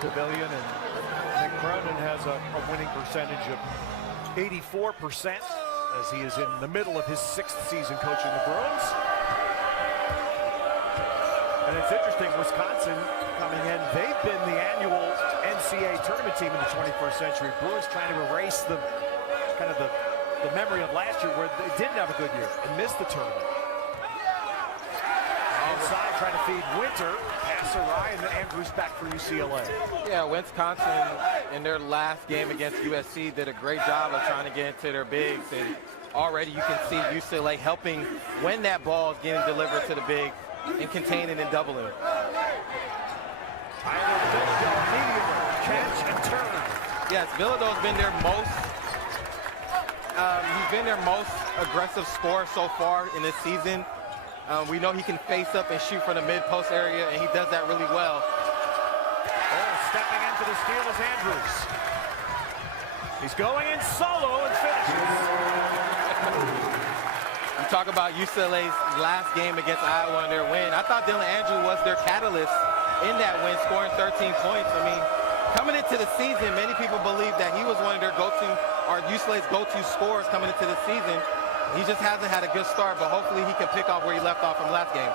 pavilion, and Nick Cronin has a winning percentage of 84% as he is in the middle of his 6th season coaching the Bruins. And it's interesting, Wisconsin coming in, they've been the annual NCAA tournament team in the 21st century. Bruins trying to erase the memory of last year where they didn't have a good year and missed the tournament. Inside trying to feed Winter, pass awry, and Andrews back for UCLA. Yeah, Wisconsin in their last game against USC did a great job of trying to get into their bigs, and already you can see UCLA helping when that ball is getting delivered to the big and containing and doubling. Tyler Bilodeau immediately catch and turn. Yes, Bilodeau's been their most aggressive scorer so far in this season. We know he can face up and shoot from the mid-post area, and he does that really well. Oh, stepping into the steal is Andrews. He's going in solo and finishes. You talk about UCLA's last game against Iowa and their win. I thought Dylan Andrews was their catalyst in that win, scoring 13 points. I mean, coming into the season, many people believe that he was one of their UCLA's go-to scorers coming into the season. He just hasn't had a good start, but hopefully he can pick off where he left off from last game. All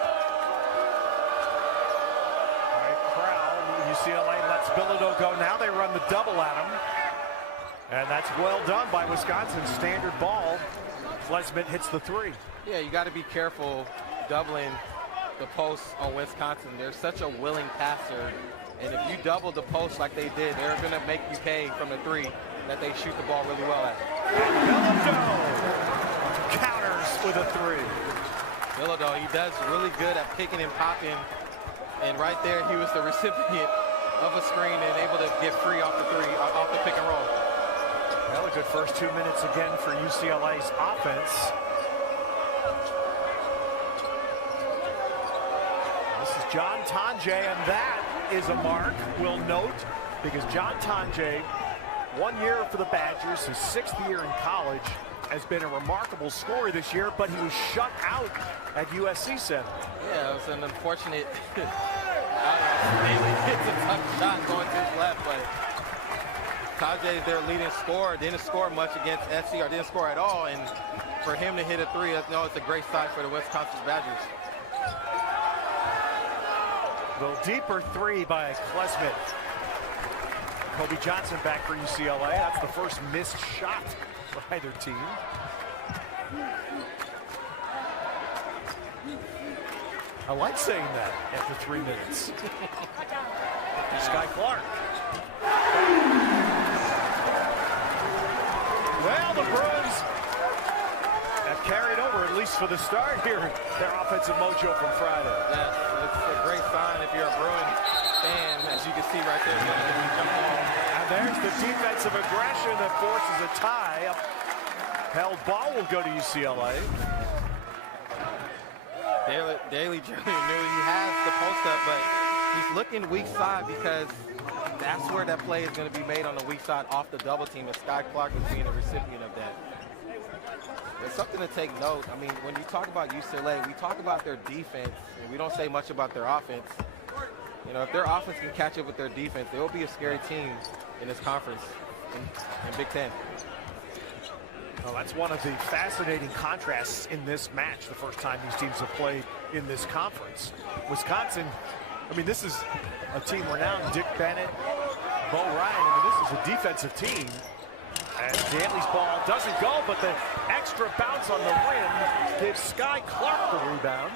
right, Crowell, UCLA lets Bilodeau go. Now they run the double at him. And that's well done by Wisconsin. Standard ball. Flesmit hits the 3. Yeah, you got to be careful doubling the post on Wisconsin. They're such a willing passer. And if you double the post like they did, they're going to make you pay from the 3 that they shoot the ball really well at. Bilodeau counters with a 3. Bilodeau, he does really good at picking and popping. And right there, he was the recipient of a screen and able to get free off the 3, off the pick and roll. Well, a good first 2 minutes again for UCLA's offense. This is John Tonje, and that is a mark, we'll note, because John Tonje, 1 year for the Badgers, his 6th year in college, has been a remarkable scorer this year, but he was shut out at USC Center. Yeah, it was an unfortunate, it's a tough shot going to his left, but Tonje is their leading scorer, didn't score much against SC, or didn't score at all, and for him to hit a 3, it's a great sign for the Wisconsin Badgers. A little deeper 3 by Klesmit. Kobe Johnson back for UCLA. That's the first missed shot for either team. I like saying that after 3 minutes. Sky Clark. Well, the Bruins have carried over, at least for the start here, their offensive mojo from Friday. Yes, it's a great sign if you're a Bruin fan, as you can see right there. And there's the defensive aggression that forces a tie. Held ball will go to UCLA. Daly Jr. knew he has the post up, but he's looking weak side because that's where that play is going to be made on the weak side off the double team, and Sky Clark is being a recipient of that. There's something to take note. I mean, when you talk about UCLA, we talk about their defense, and we don't say much about their offense. You know, if their offense can catch up with their defense, they will be a scary team in this conference, in Big Ten. Well, that's one of the fascinating contrasts in this match, the first time these teams have played in this conference. Wisconsin, I mean, this is a team renowned, Dick Bennett, Bo Ryan. I mean, this is a defensive team. And Daly's ball doesn't go, but the extra bounce on the rim gives Sky Clark the rebound.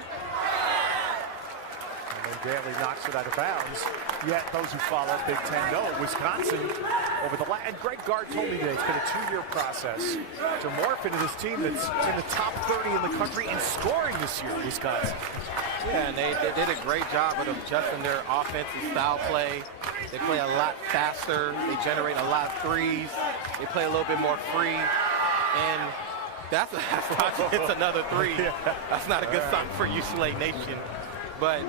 And then Daly knocks it out of bounds. Yet those who follow Big Ten know Wisconsin over the last, and Greg Gard told me today it's been a 2-year process to morph into this team that's in the top 30 in the country in scoring this year, Wisconsin. Yeah, and they did a great job of adjusting their offensive style play. They play a lot faster. They generate a lot of threes. They play a little bit more free. And that's it's another 3. That's not a good sign for UCLA Nation. But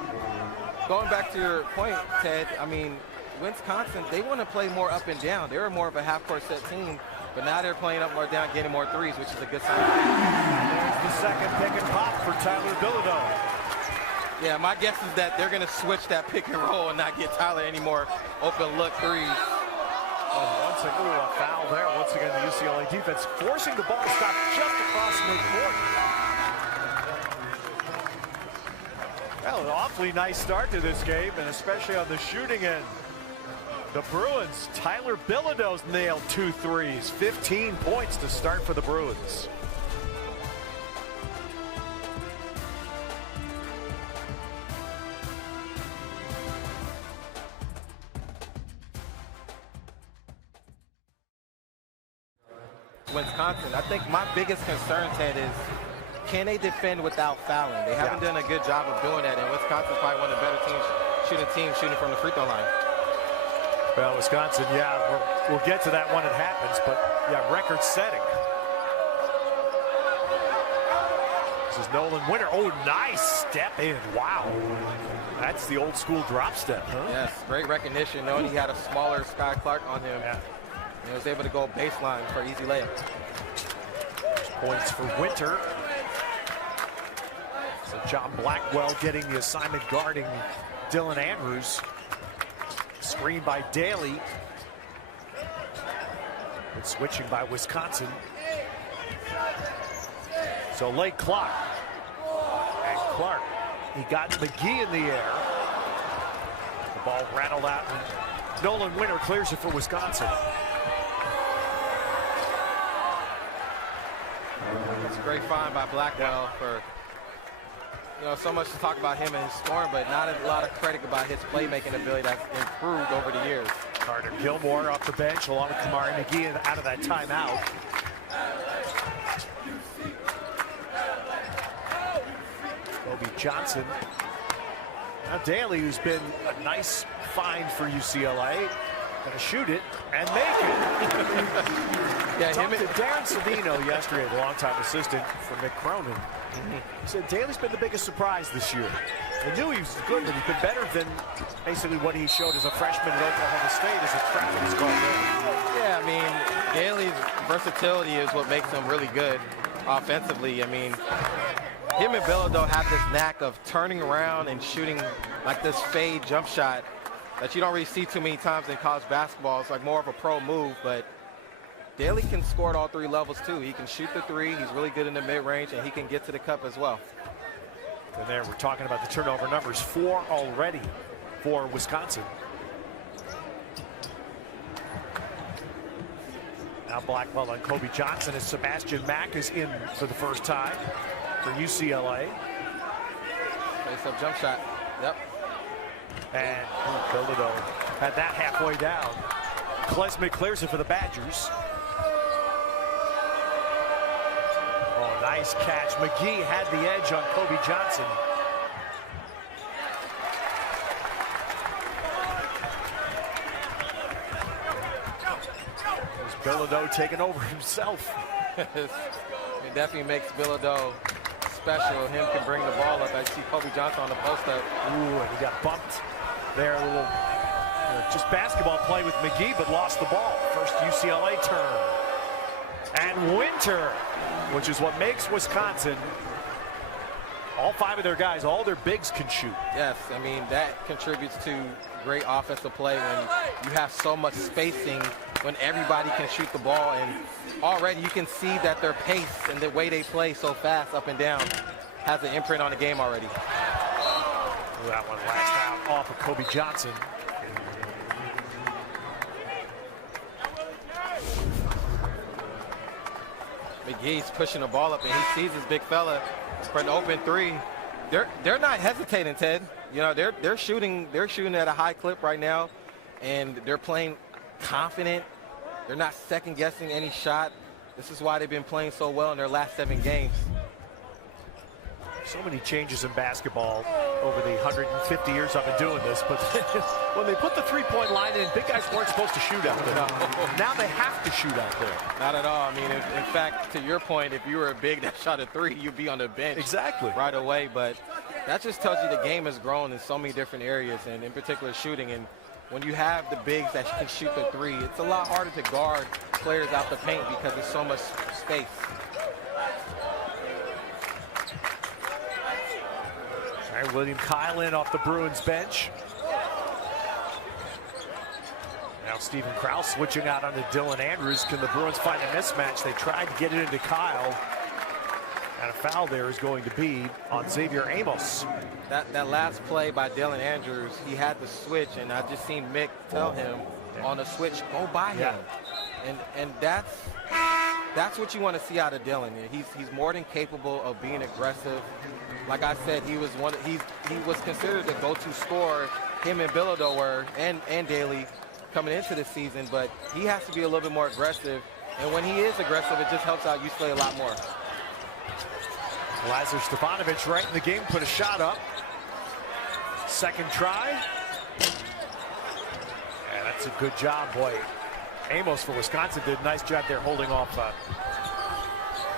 going back to your point, Ted, I mean, Wisconsin, they want to play more up and down. They were more of a half-court set team, but now they're playing up more down, getting more threes, which is a good sign. There's the second pick and pop for Tyler Bilodeau. Yeah, my guess is that they're going to switch that pick and roll and not get Tyler any more open look threes. Once again, a foul there. Once again, the UCLA defense forcing the ball to stop just across midcourt. Well, an awfully nice start to this game, and especially on the shooting end. The Bruins, Tyler Bilodeau's nailed 2 threes. 15 points to start for the Bruins. Wisconsin, I think my biggest concern, Ted, is can they defend without fouling? They haven't done a good job of doing that, and Wisconsin's probably one of the better teams shooting from the free throw line. Well, Wisconsin, we'll get to that when it happens, but record setting. This is Nolan Winter. Oh, nice step in. Wow. That's the old school drop step, huh? Yes, great recognition, knowing he had a smaller Sky Clark on him. Yeah. He was able to go baseline for easy layup. Points for Winter. So John Blackwell getting the assignment guarding Dylan Andrews. Screen by Daly. Good switching by Wisconsin. So late clock. And Clark, he got McGee in the air. The ball rattled out, and Nolan Winter clears it for Wisconsin. It's a great find by Blackwell for, so much to talk about him and his scoring, but not a lot of credit about his playmaking ability that's improved over the years. Carter Gilmore off the bench along with Kamari McGee out of that timeout. Kobe Johnson. Now Daly, who's been a nice find for UCLA, gonna shoot it and make it. Talked to Darren Savino yesterday, the longtime assistant for Mick Cronin. He said Daly's been the biggest surprise this year. I knew he was good, but he's been better than basically what he showed as a freshman at Oklahoma State as a traveling star. Yeah, I mean, Daly's versatility is what makes him really good offensively. I mean, him and Bilodeau have this knack of turning around and shooting like this fade jump shot that you don't really see too many times in college basketball. It's like more of a pro move, but Daly can score at all 3 levels too. He can shoot the 3, he's really good in the mid-range, and he can get to the cup as well. And there we're talking about the turnover numbers, 4 already for Wisconsin. Now Blackwell on Kobe Johnson as Sebastian Mack is in for the first time for UCLA. Face-up jump shot. Yep. And Bilodeau had that halfway down. Klesmith clears it for the Badgers. Oh, nice catch. McGee had the edge on Kobe Johnson. There's Bilodeau taking over himself. It definitely makes Bilodeau special. Him can bring the ball up. I see Kobe Johnson on the post up. Ooh, and he got bumped there. A little just basketball play with McGee, but lost the ball. First UCLA turn. And Winter, which is what makes Wisconsin, all 5 of their guys, all their bigs can shoot. Yes, I mean, that contributes to great offensive play when you have so much spacing, when everybody can shoot the ball, and already you can see that their pace and the way they play so fast up and down has an imprint on the game already. Ooh, that one last out off of Kobe Johnson. McGee's pushing the ball up, and he sees his big fella for an open 3. They're not hesitating, Ted. They're shooting at a high clip right now, and they're playing confident. They're not second guessing any shot. This is why they've been playing so well in their last 7 games. So many changes in basketball over the 150 years I've been doing this, but when they put the 3-point line in, big guys weren't supposed to shoot out there. Now they have to shoot out there. Not at all. I mean, in fact, to your point, if you were a big that shot a 3, you'd be on the bench exactly right away. But that just tells you the game has grown in so many different areas, and in particular shooting. And when you have the bigs that can shoot the 3, it's a lot harder to guard players out the paint because there's so much space. right, William Kyle in off the Bruins bench. Now Stephen Krause switching out onto Dylan Andrews. Can the Bruins find a mismatch? They tried to get it into Kyle. And a foul there is going to be on Xavier Amos. That last play by Dylan Andrews, he had to switch, and I just seen Mick tell him on the switch, go by him. And that's what you want to see out of Dylan. He's more than capable of being aggressive. Like I said, he was considered the go-to scorer. Him and Bilodeau were, and Daly coming into the season, but he has to be a little bit more aggressive. And when he is aggressive, it just helps out UCLA a lot more. Lazar Stefanovic right in the game, put a shot up. Second try. And that's a good job, boy. Amos for Wisconsin did a nice job there holding off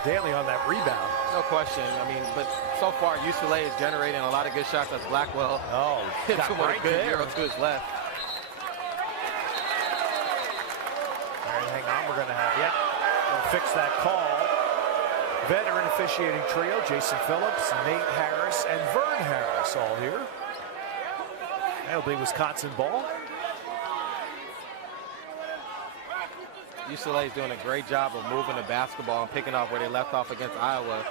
Daly on that rebound. No question. I mean, but so far UCLA is generating a lot of good shots. As Blackwell hits him with a good euro to his left. All right, hang on. We're going to have, we'll fix that call. Veteran officiating trio, Jason Phillips, Nate Harris, and Vern Harris all here. That'll be Wisconsin ball. UCLA is doing a great job of moving the basketball and picking off where they left off against Iowa.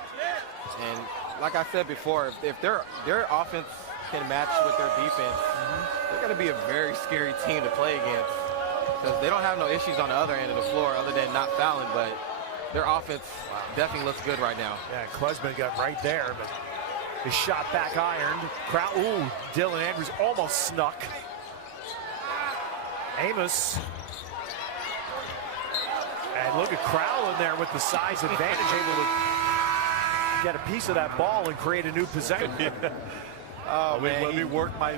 And like I said before, if their offense can match with their defense, they're going to be a very scary team to play against. Because they don't have no issues on the other end of the floor other than not fouling, but their offense definitely looks good right now. Yeah, Klesman got right there, but his shot back ironed. Ooh, Dylan Andrews almost snuck. Amos. And look at Crowell in there with the size advantage, able to get a piece of that ball and create a new possession. Oh, man, let me work my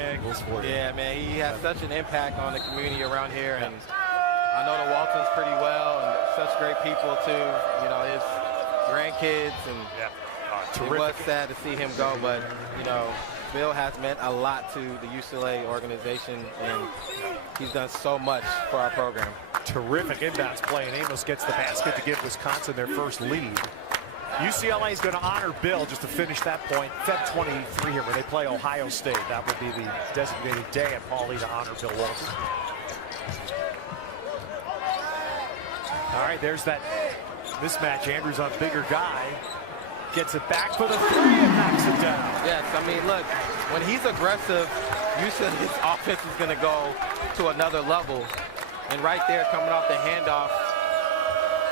angles for you. Yeah, man, he has such an impact on the community around here, and I know the Waltons pretty well, and such great people too. You know, his grandkids, and it was sad to see him go, but you know, Bill has meant a lot to the UCLA organization, and he's done so much for our program. Terrific inbounds play, and Amos gets the basket to give Wisconsin their first lead. UCLA is going to honor Bill, just to finish that point, Feb 23 here, where they play Ohio State. That will be the designated day at Pauley to honor Bill Walton. All right, there's that mismatch. Andrews on bigger guy. Gets it back for the three and knocks it down. Yes, I mean, look, when he's aggressive, UCLA's offense is going to go to another level. And right there, coming off the handoff,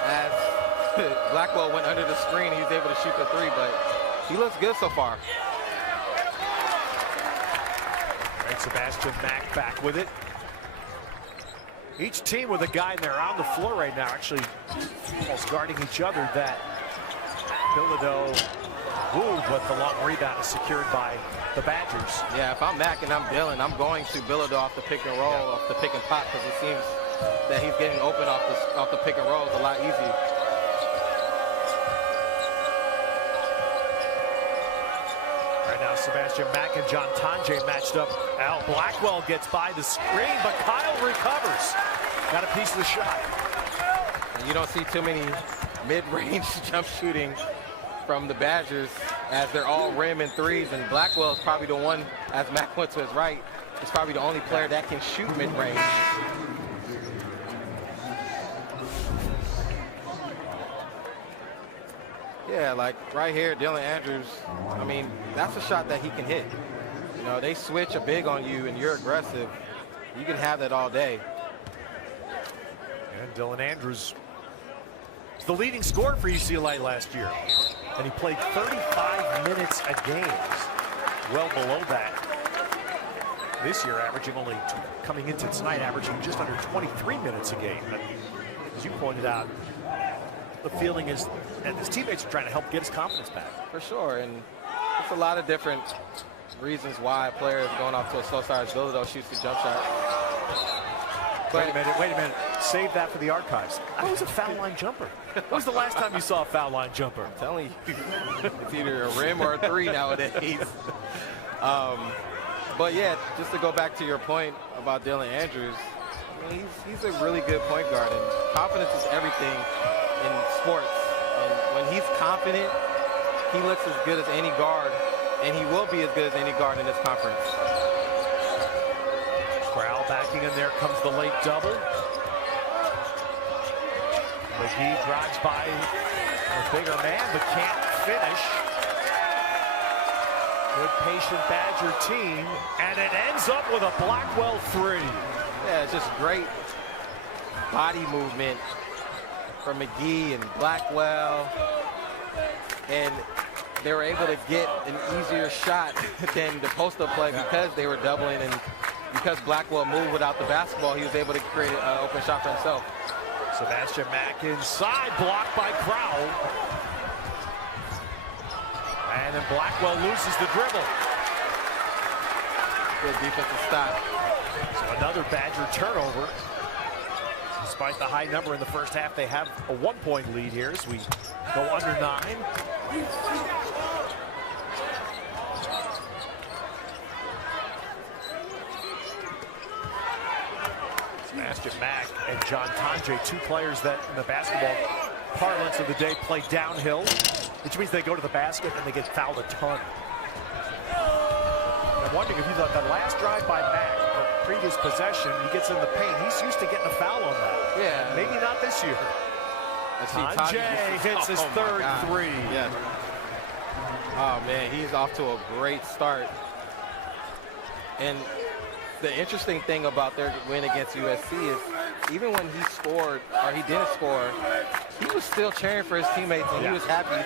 as Blackwell went under the screen, he was able to shoot the three, but he looks good so far. Right, Sebastian Mack back with it. Each team with a guy in there on the floor right now, actually almost guarding each other. That Bilodeau, but the long rebound is secured by the Badgers. Yeah, if I'm Mack and I'm Dylan, I'm going to Bilodeau off the pick and roll, off the pick and pop, because it seems that he's getting open off the pick and roll. It's a lot easier. Right now, Sebastian Mack and John Tonje matched up. Al Blackwell gets by the screen, but Kyle recovers. Got a piece of the shot. And you don't see too many mid-range jump shooting from the Badgers, as they're all rim and threes, and Blackwell is probably the one, as Mack went to his right, is probably the only player that can shoot mid-range. Yeah, like right here, Dylan Andrews, I mean, that's a shot that he can hit. You know, they switch a big on you and you're aggressive, you can have that all day. And Dylan Andrews is the leading scorer for UCLA last year. And he played 35 minutes a game. Well below that this year, averaging only, coming into tonight, averaging just under 23 minutes a game. But as you pointed out, the feeling is that his teammates are trying to help get his confidence back. For sure, and there's a lot of different reasons why a player is going off to a slow start. Bilodeau shoots the jump shot. But wait a minute. Save that for the archives. That was a foul line jumper. When was the last time you saw a foul line jumper? I'm telling you, it's either a rim or a three nowadays. But yeah, just to go back to your point about Dylan Andrews, I mean, he's a really good point guard, and confidence is everything in sports. And when he's confident, he looks as good as any guard and he will be as good as any guard in this conference. Crowd backing in there comes the late double. McGee drives by a bigger man, but can't finish. Good patient Badger team, and it ends up with a Blackwell three. Yeah, it's just great body movement from McGee and Blackwell, and they were able to get an easier shot than the post-up play because they were doubling, and because Blackwell moved without the basketball, he was able to create an open shot for himself. Sebastian Mack inside, blocked by Crowell. And then Blackwell loses the dribble. Good defensive stop. So another Badger turnover. Despite the high number in the first half, they have a 1-point lead here as we go under 9. Sebastian Mack and John Tanjay, two players that in the basketball parlance of the day play downhill, which means they go to the basket and they get fouled a ton. I'm wondering if you thought that last drive by Mack, the previous possession, he gets in the paint. He's used to getting a foul on that. Yeah. Maybe not this year. Tanjay hits his third three. Yeah. Oh, man, he's off to a great start. And the interesting thing about their win against USC is even when he scored, or he didn't score, he was still cheering for his teammates, and he was happy.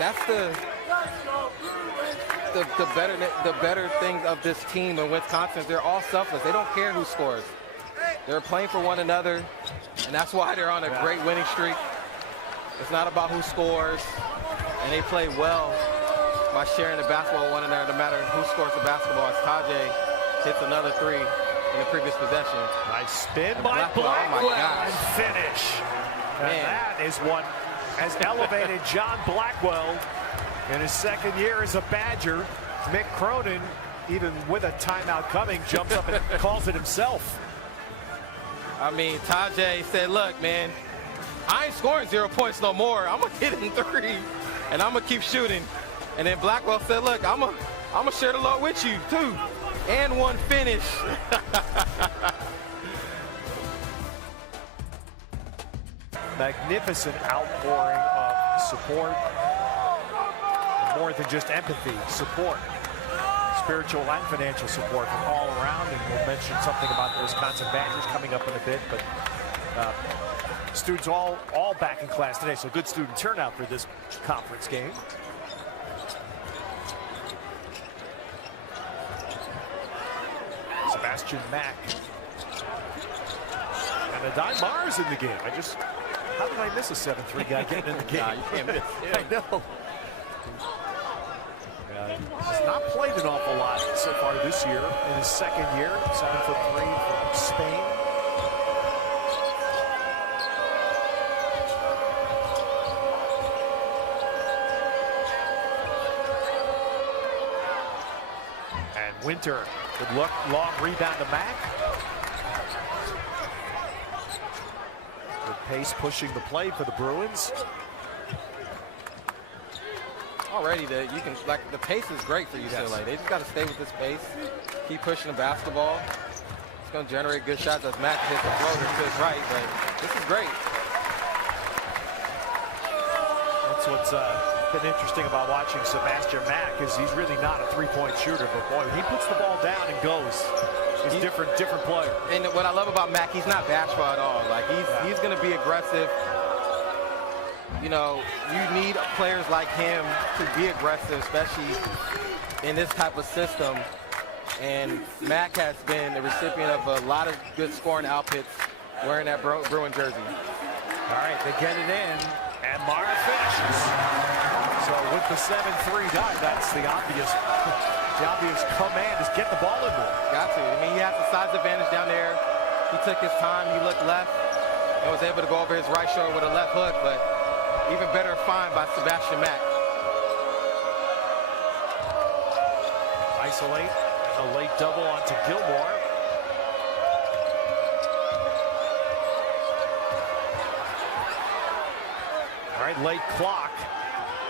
That's the better thing of this team in Wisconsin. They're all selfless. They don't care who scores. They're playing for one another, and that's why they're on a great winning streak. It's not about who scores, and they play well by sharing the basketball with one another, no matter who scores the basketball. As Tajay hits another three in the previous possession. Nice spin by Blackwell and finish. And that is what has elevated John Blackwell in his second year as a Badger. Mick Cronin, even with a timeout coming, jumps up and calls it himself. I mean, Tajay said, look, man, I ain't scoring 0 points no more. I'm going to hit in three, and I'm going to keep shooting. And then Blackwell said, look, I'm gonna share the load with you, too. And one finish. Magnificent outpouring of support. More than just empathy, support. Spiritual and financial support from all around. And we'll mention something about the Wisconsin Badgers coming up in a bit. But students all back in class today. So good student turnout for this conference game. Sebastian Mack. And Adai Mars in the game. How did I miss a 7'3" guy getting in the game? Nah, you can't miss him. I know. Has not played an awful lot so far this year. In his second year, 7'3" from Spain. And Winter, good look, long rebound to Mack. Good pace pushing the play for the Bruins. Already, the pace is great for UCLA. Yes. They just got to stay with this pace, keep pushing the basketball. It's going to generate good shots as Mack hits the floater to his right, but this is great. That's what's been interesting about watching Sebastian Mack is he's really not a three-point shooter, but boy, when he puts the ball down and goes, he's a different player. And what I love about Mack, he's not bashful at all. Like he's going to be aggressive. You know, you need players like him to be aggressive, especially in this type of system. And Mack has been the recipient of a lot of good scoring outputs wearing that Bruin jersey. All right, they get it in, and Mara finishes. So with the 7'3" dive, that's the obvious command is get the ball in there. Got to. I mean, he has the size advantage down there. He took his time. He looked left and was able to go over his right shoulder with a left hook, but even better find by Sebastian Mack. Isolate, a late double onto Gilmore. All right, late clock.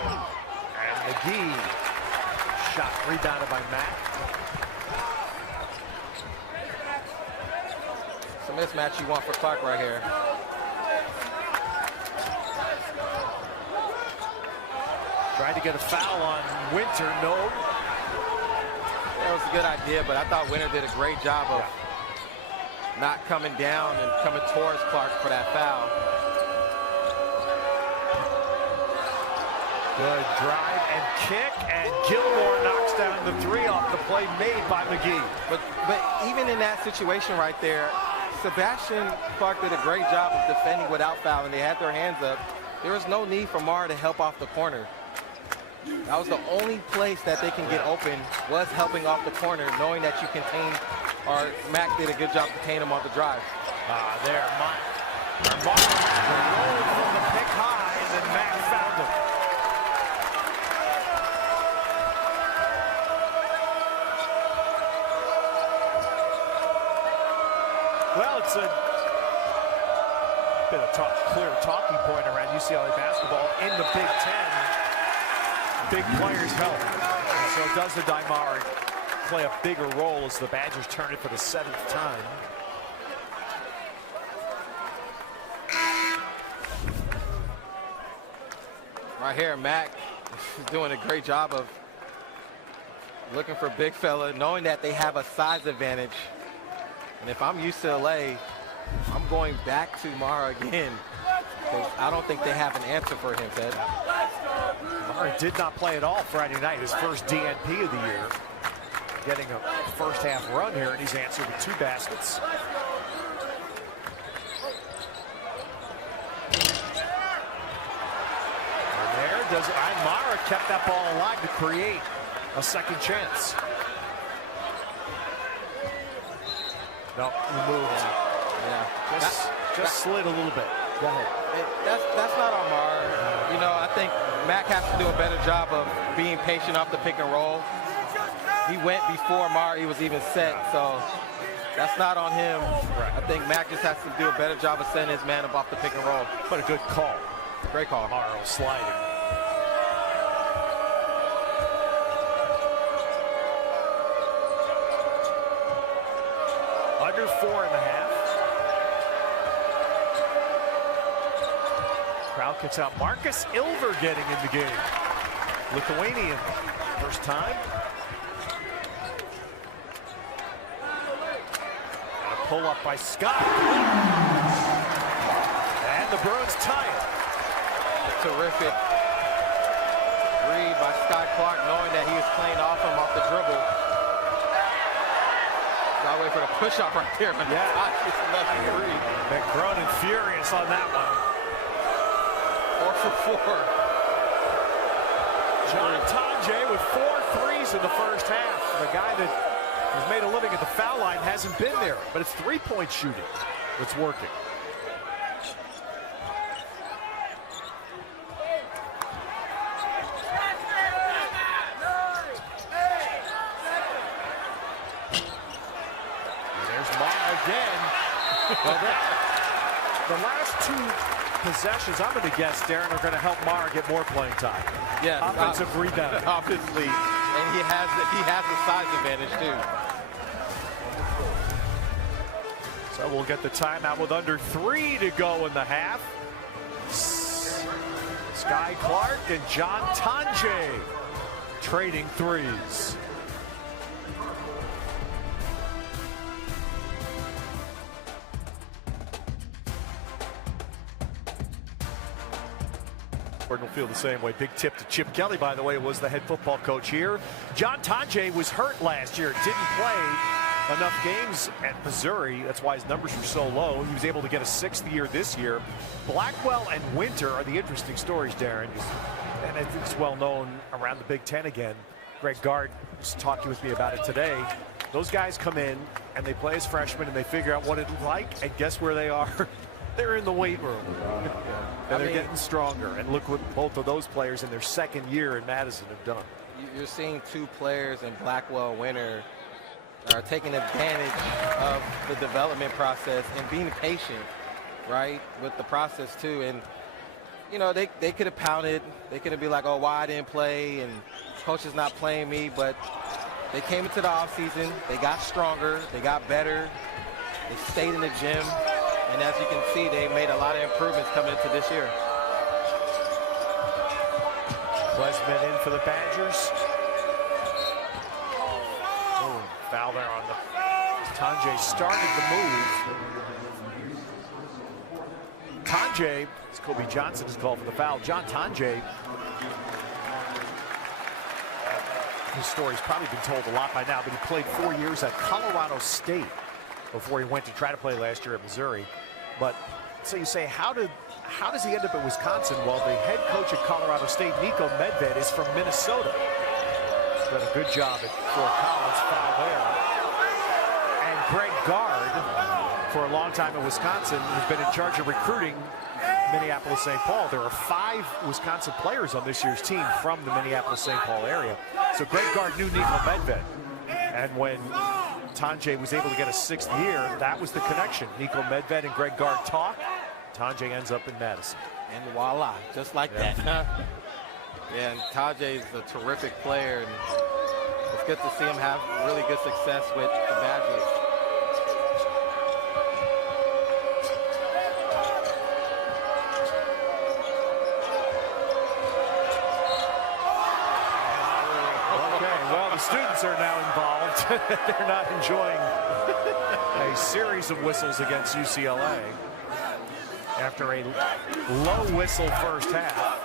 And McGee shot rebounded by Mack. It's a mismatch you want for Clark right here. Tried to get a foul on Winter, no. That was a good idea, but I thought Winter did a great job of not coming down and coming towards Clark for that foul. Good drive and kick, and Gilmore knocks down the three off the play made by McGee. But even in that situation right there, Sebastian Clark did a great job of defending without fouling. They had their hands up. There was no need for Mara to help off the corner. That was the only place that they can get open, was helping off the corner, knowing that you contain, or Mack did a good job containing him off the drive. There, Mara rolled from the pick high, and then Mack found him. Well, it's been a clear talking point around UCLA basketball in the Big Ten. Big players help. So does the Daimar play a bigger role as the Badgers turn it for the 7th time. Right here, Mack is doing a great job of looking for big fella, knowing that they have a size advantage. And if I'm UCLA, I'm going back to Mara again. I don't think they have an answer for him, Ted. Mara did not play at all Friday night, his first DNP of the year. Getting a first half run here, and he's answered with 2 baskets. And there does Mara kept that ball alive to create a second chance. No, he moved. Yeah. Just slid a little bit. Go ahead. That's not on Mara. You know, I think Mack has to do a better job of being patient off the pick and roll. He went before Mara was even set, so that's not on him. Right. I think Mack just has to do a better job of setting his man up off the pick and roll. But a good call. Great call. Mara sliding. Under 4.5. Crowd gets out. Marcus Ilver getting in the game. Lithuanian, first time. And a pull up by Scott. And the Bruins tie it. Terrific read by Scott Clark, knowing that he was playing off him off the dribble. Got away for the push-up right there. Yeah. It's another three. McGronin furious on that one. 4 for 4. John Tanjay with 4 threes in the first half. The guy that has made a living at the foul line hasn't been there, but it's three-point shooting that's working. Well, the last 2 possessions, I'm going to guess, Darren, are going to help Mara get more playing time. Yeah, offensive rebound. Obviously, and he has the size advantage too. So we'll get the timeout with under 3 to go in the half. Sky Clark and John Tanjay trading threes. Will feel the same way. Big tip to Chip Kelly, by the way, was the head football coach here. John Tanjay was hurt last year, didn't play enough games at Missouri. That's why his numbers were so low. He was able to get a 6th year this year. Blackwell and Winter are the interesting stories, Darren. And I think it's well known around the Big Ten again. Greg Gard was talking with me about it today. Those guys come in and they play as freshmen and they figure out what it's like, and guess where they are? They're in the weight room. And they're getting stronger. And look what both of those players in their 2nd year in Madison have done. You're seeing 2 players in Blackwell, Winter, are taking advantage of the development process and being patient, right, with the process too. And you know, they could have pounded. They could have been like, oh, why I didn't play, and coach is not playing me, but they came into the offseason, they got stronger, they got better, they stayed in the gym, and as you can see, they made a lot of improvements coming into this year. Klesmith in for the Badgers. Oh, foul there on the... Tanjay started the move. Tanjay, as Kobe Johnson is called for the foul. John Tanjay, his story's probably been told a lot by now, but he played 4 years at Colorado State before he went to try to play last year at Missouri. But so you say, how does he end up at Wisconsin? Well, the head coach at Colorado State, Nico Medved, is from Minnesota. He's done a good job at Fort Collins. Foul there. And Greg Gard, for a long time at Wisconsin, has been in charge of recruiting Minneapolis-St. Paul. There are 5 Wisconsin players on this year's team from the Minneapolis-St. Paul area. So Greg Gard knew Nico Medved. And when Tanjay was able to get a 6th year, that was the connection. Nico Medved and Greg Gard talk. Tanjay ends up in Madison. And voila, just like that. Yeah, and Tanjay is a terrific player, and it's good to see him have really good success with the Badgers. The students are now involved. They're not enjoying a series of whistles against UCLA after a low whistle first half.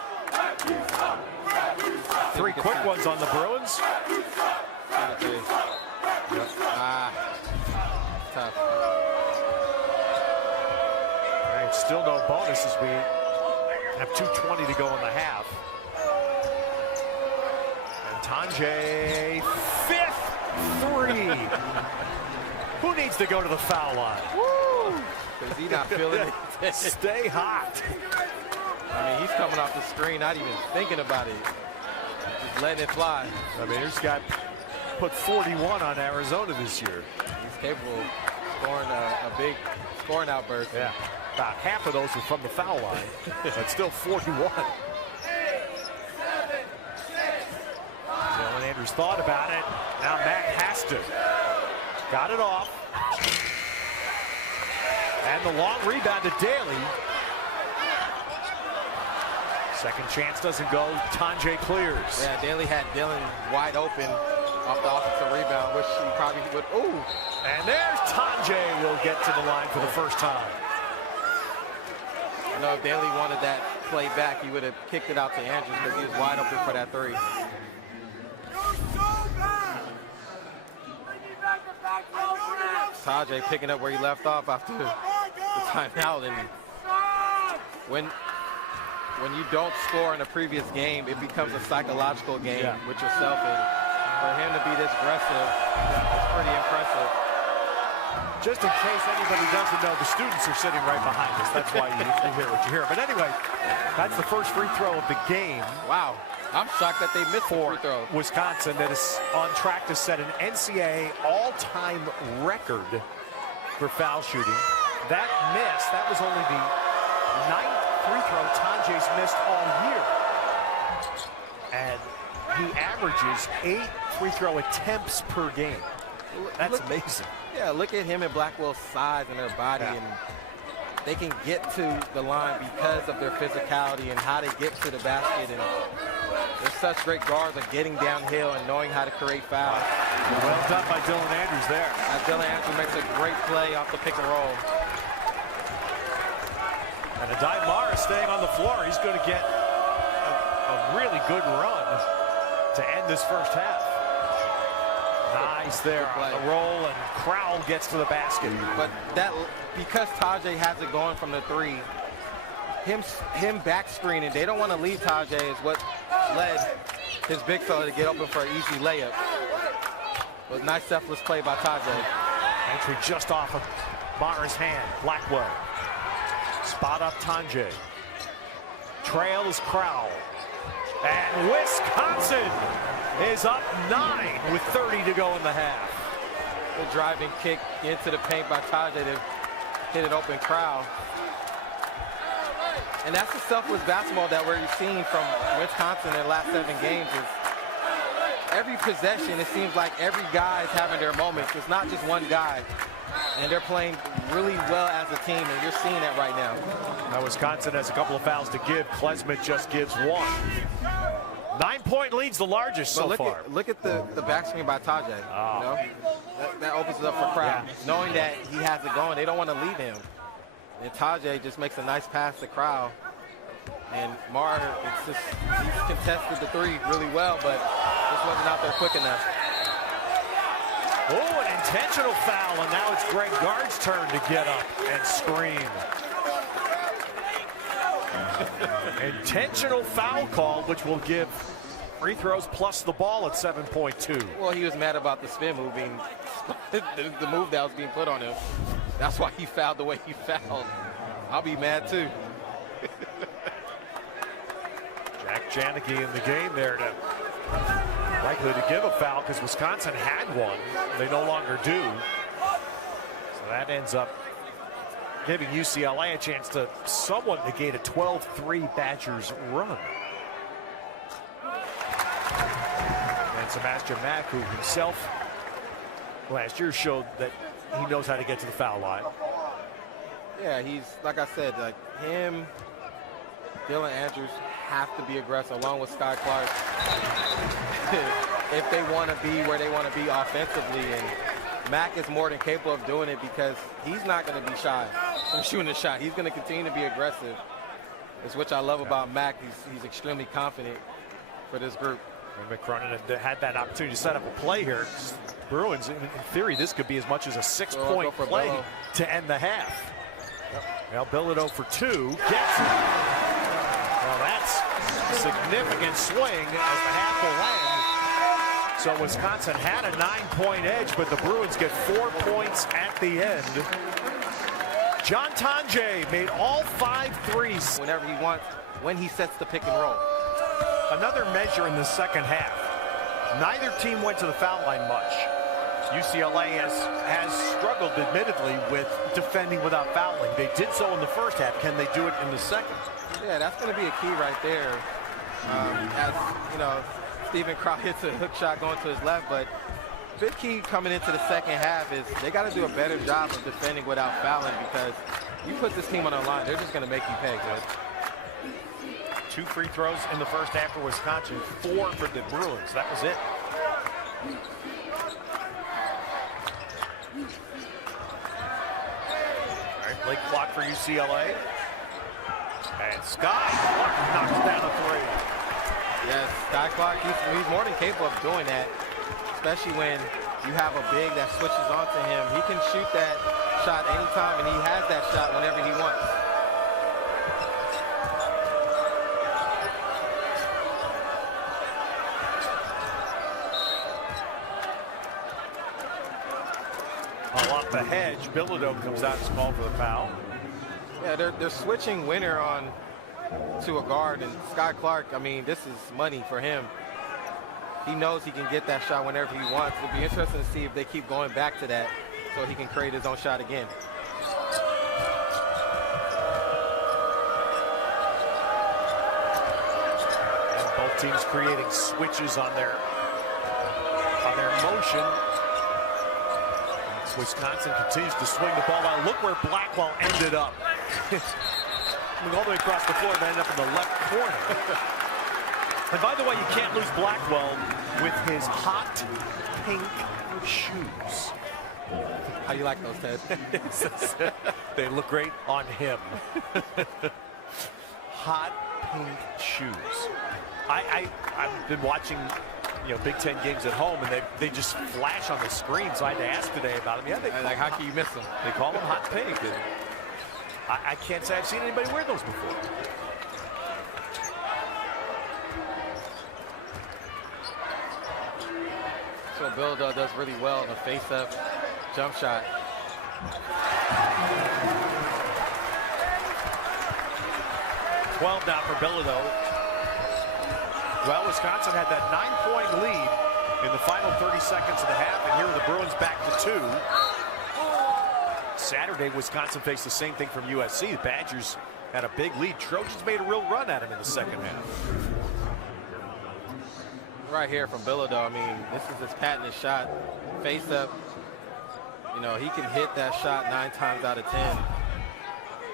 3 quick ones on the Bruins. Tough. And still no bonus as we have 2:20 to go in the half. Tanjay, 5th 3. Who needs to go to the foul line? Woo! Because he's not feeling it. Stay hot. I mean, he's coming off the screen, not even thinking about it. Just letting it fly. I mean, he's got put 41 on Arizona this year. He's capable of scoring a big scoring outburst. Yeah, about half of those were from the foul line, but still 41. Andrews thought about it. Now Matt has to. Got it off. And the long rebound to Daly. Second chance doesn't go. Tanjay clears. Yeah, Daly had Dylan wide open off the offensive rebound, which he probably would. Ooh. And there's Tanjay will get to the line for the first time. I know if Daly wanted that play back, he would have kicked it out to Andrews because he was wide open for that 3. Tanjay picking up where he left off after the timeout, and when you don't score in a previous game, it becomes a psychological game with yourself, and for him to be this aggressive is pretty impressive. Just in case anybody doesn't know, the students are sitting right behind us. That's why you hear what you hear. But anyway, that's the first free throw of the game. Wow. I'm shocked that they missed the free throw. Wisconsin, that is on track to set an NCAA all-time record for foul shooting. That miss, that was only the 9th free throw Tanjay's missed all year. And he averages 8 free throw attempts per game. That's amazing. Yeah, look at him and Blackwell's size and their body, and they can get to the line because of their physicality and how they get to the basket. And they're such great guards at getting downhill and knowing how to create fouls. Well done by Dylan Andrews there. Dylan Andrews makes a great play off the pick and roll. And Adai Mara staying on the floor. He's going to get a really good run to end this first half. Nice there on the roll, and Crowell gets to the basket. But that, because Tanjay has it going from the 3, him back screening, they don't want to leave Tanjay, is what led his big fella to get open for an easy layup. But nice selfless play by Tanjay. Entry just off of Mara's hand. Blackwell. Spot up Tanjay. Trail is Crowell. And Wisconsin is up 9 with 30 to go in the half. The driving kick into the paint by Tanjay to hit an open crowd. And that's the selfless basketball that we're seeing from Wisconsin in the last 7 games. Is every possession, it seems like every guy is having their moments. It's not just one guy. And they're playing really well as a team, and you're seeing that right now. Now Wisconsin has a couple of fouls to give. Klesmit just gives one. 9-point lead's the largest so far. Look at the backscreen by Tajay. You know? that opens it up for crowd. Yeah. Knowing that he has it going, they don't want to leave him. And Tajay just makes a nice pass to Crowd. And Mar, he's contested the three really well, but just wasn't out there quick enough. Oh, an intentional foul, and now it's Greg Gard's turn to get up and scream. Intentional foul call, which will give free throws plus the ball at 7.2. Well, he was mad about the spin move being the move that was being put on him. That's why he fouled the way he fouled. I'll be mad too. Jack Janicki in the game there to likely to give a foul because Wisconsin had one. They no longer do. So that ends up giving UCLA a chance to somewhat negate a 12-3 Badgers run. And Sebastian Mack, who himself last year showed that he knows how to get to the foul line. Yeah, he's, like I said, like him, Dylan Andrews have to be aggressive along with Sky Clark if they want to be where they want to be offensively. And Mack is more than capable of doing it because he's not going to be shy from shooting a shot. He's going to continue to be aggressive. It's which I love about Mack. He's extremely confident for this group. And McCronin had that opportunity to set up a play here. Bruins, in theory, this could be as much as a 6-point play Bello to end the half. Now Bilodeau for two, gets it. Well, that's a significant swing as the half will end. So Wisconsin had a 9-point edge, but the Bruins get 4 points at the end. John Tonje made all 5 threes. Whenever he wants, when he sets the pick and roll. Another measure in the second half. Neither team went to the foul line much. UCLA has struggled, admittedly, with defending without fouling. They did so in the first half. Can they do it in the second? Yeah, that's going to be a key right there. As you know, Stephen Crow hits a hook shot going to his left, but big key coming into the second half is they got to do a better job of defending without fouling, because you put this team on the line, they're just going to make you pay, good. 2 free throws in the first half for Wisconsin, 4 for the Bruins. That was it. All right, late clock for UCLA. And Sky Clark knocks down a 3. Yes, Sky Clark, he's more than capable of doing that, especially when you have a big that switches onto him. He can shoot that shot anytime, and he has that shot whenever he wants. Off the hedge, Bilodeau comes out and calls for the foul. Yeah, they're switching Winter on to a guard, and Sky Clark, I mean, this is money for him. He knows he can get that shot whenever he wants. It'll be interesting to see if they keep going back to that so he can create his own shot again. And both teams creating switches on their motion. Wisconsin continues to swing the ball out. Look where Blackwell ended up. All the way across the floor, and ended up in the left corner. And by the way, you can't lose Blackwell with his hot pink shoes. How do you like those, Ted? They look great on him. Hot pink shoes. I've been watching Big Ten games at home, and they just flash on the screen. So I had to ask today about them. Yeah, like, how can you miss them? They call them hot pink. And I can't say I've seen anybody wear those before. So Bilodeau does really well in the face-up jump shot. Now for Bilodeau. Well, Wisconsin had that 9-point lead in the final 30 seconds of the half, and here are the Bruins back to 2. Saturday, Wisconsin faced the same thing from USC. The Badgers had a big lead. Trojans made a real run at him in the second half. right here from Bilodeau. I mean, this is his patented shot. Face up. You know, he can hit that shot 9 times out of 10.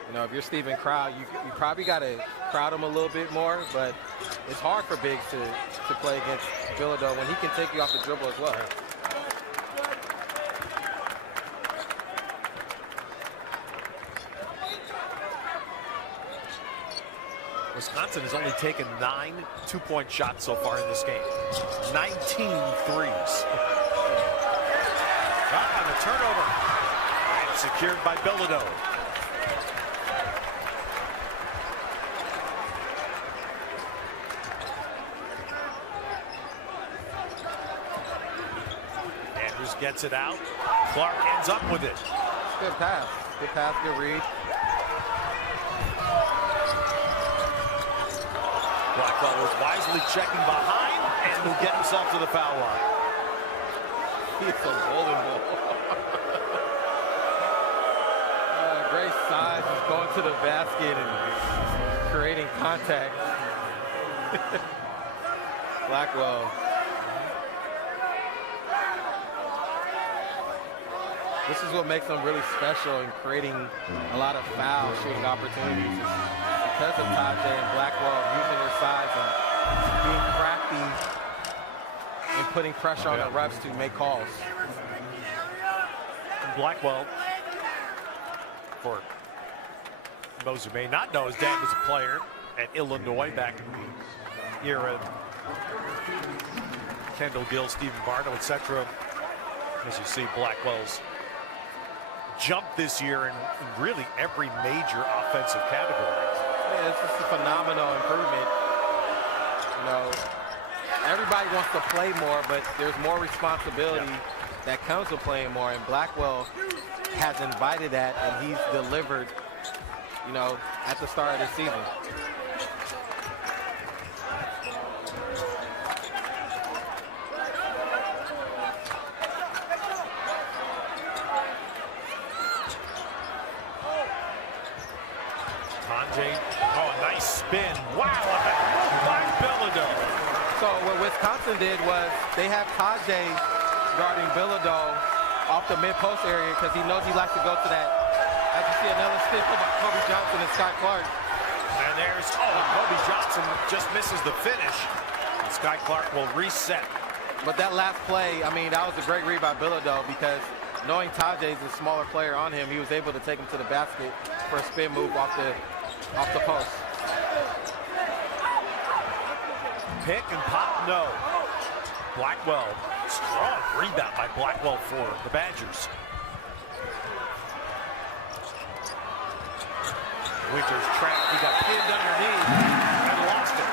You know, if you're Steven Crowd, you probably got to crowd him a little bit more, but it's hard for bigs to play against Bilodeau when he can take you off the dribble as well. Wisconsin has only taken 9 two-point shots so far in this game. 19 threes. On the turnover. And secured by Bilodeau. Andrews gets it out. Clark ends up with it. Good pass. Good pass, good read. Blackwell was wisely checking behind and will get himself to the foul line. He's a bowling ball. Great size, just going to the basket and creating contact. Blackwell. This is what makes them really special in creating a lot of foul shooting opportunities. Because of Tajay and Blackwell using their size and being crafty and putting pressure on the refs to make calls. And Blackwell, for those who may not know, his dad was a player at Illinois back in the era. Kendall Gill, Stephen Barno, etc. As you see, Blackwell's jumped this year in really every major offensive category. Yeah, it's just a phenomenal improvement. You know, everybody wants to play more, but there's more responsibility that comes with playing more, and Blackwell has invited that, and he's delivered, you know, at the start of the season. Oh, a nice spin. Wow, a move by Bilodeau. So what Wisconsin did was they have Tajay guarding Bilodeau off the mid-post area because he knows he likes to go to that. As you see, another stiff by Kobe Johnson and Sky Clark. And there's, Kobe Johnson just misses the finish. And Sky Clark will reset. But that last play, I mean, that was a great read by Bilodeau because knowing Tajay's a smaller player on him, he was able to take him to the basket for a spin move off the post. Pick and pop, no. Blackwell, strong rebound by Blackwell for the Badgers. Winters trapped, he got pinned underneath and lost it.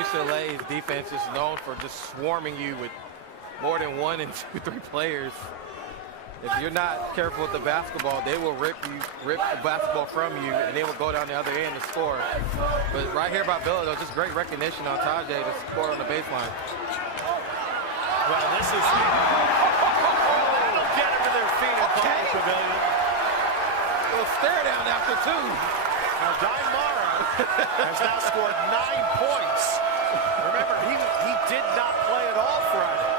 UCLA's defense is known for just swarming you with more than 1 and 2, 3 players. If you're not careful with the basketball, they will rip the basketball from you, and they will go down the other end to score. But right here by Bilodeau, just great recognition on Tajay to score on the baseline. Well, this is get into their feet at the pavilion. A little stare down after 2. Now, Mara has now scored 9 points. Remember, he did not play at all Friday.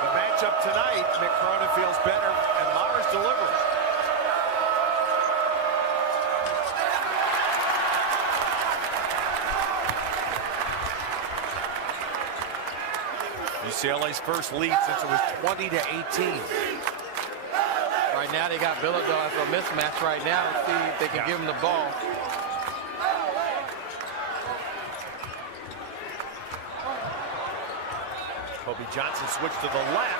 The matchup tonight, Mick Cronin feels better, and Mara's delivering. UCLA's first lead since it was 20-18. Right now they got Bilodeau as a mismatch right now. Let's see if they can give him the ball. Kobe Johnson switched to the left,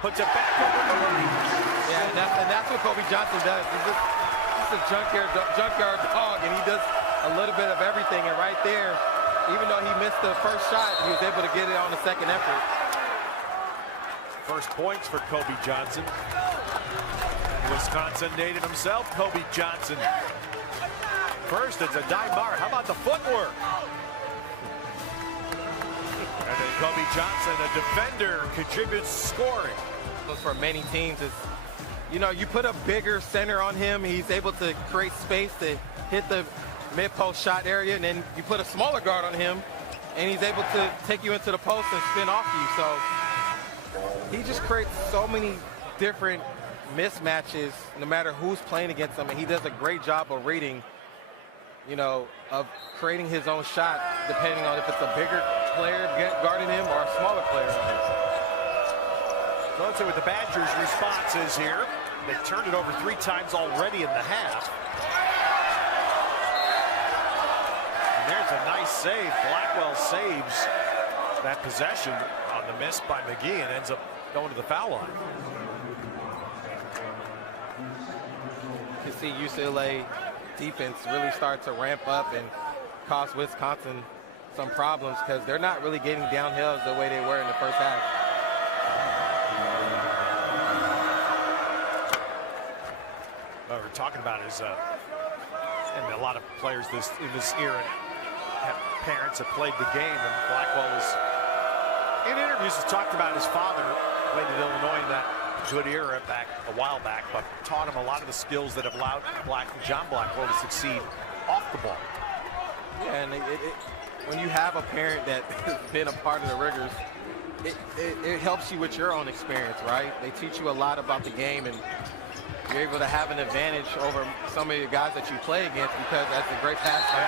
puts it back over the right. Yeah, and that's what Kobe Johnson does. He's a junkyard dog, and he does a little bit of everything. And right there, even though he missed the first shot, he was able to get it on the second effort. First points for Kobe Johnson. Wisconsin native himself, Kobe Johnson. First, it's a Mara. How about the footwork? And then Kobe Johnson, a defender, contributes scoring. problems for many teams is, you know, you put a bigger center on him, he's able to create space to hit the mid-post shot area, and then you put a smaller guard on him, and he's able to take you into the post and spin off you. So he just creates so many different mismatches no matter who's playing against him, and he does a great job of reading, you know, of creating his own shot depending on if it's a bigger player guarding him or a smaller player. So let's see what the Badgers' response is here. They turned it over 3 times already in the half. And there's a nice save. Blackwell saves that possession on the miss by McGee and ends up going to the foul line. You see UCLA defense really start to ramp up and cause Wisconsin some problems because they're not really getting downhill the way they were in the first half. What we're talking about is, and a lot of players in this era parents have played the game, and Blackwell is, in interviews, has talked about his father played at Illinois in that good era back a while back, but taught him a lot of the skills that have allowed John Blackwell to succeed off the ball. Yeah, and when you have a parent that has been a part of the rigors, it helps you with your own experience, right? They teach you a lot about the game, and you're able to have an advantage over some of the guys that you play against because that's a great pass by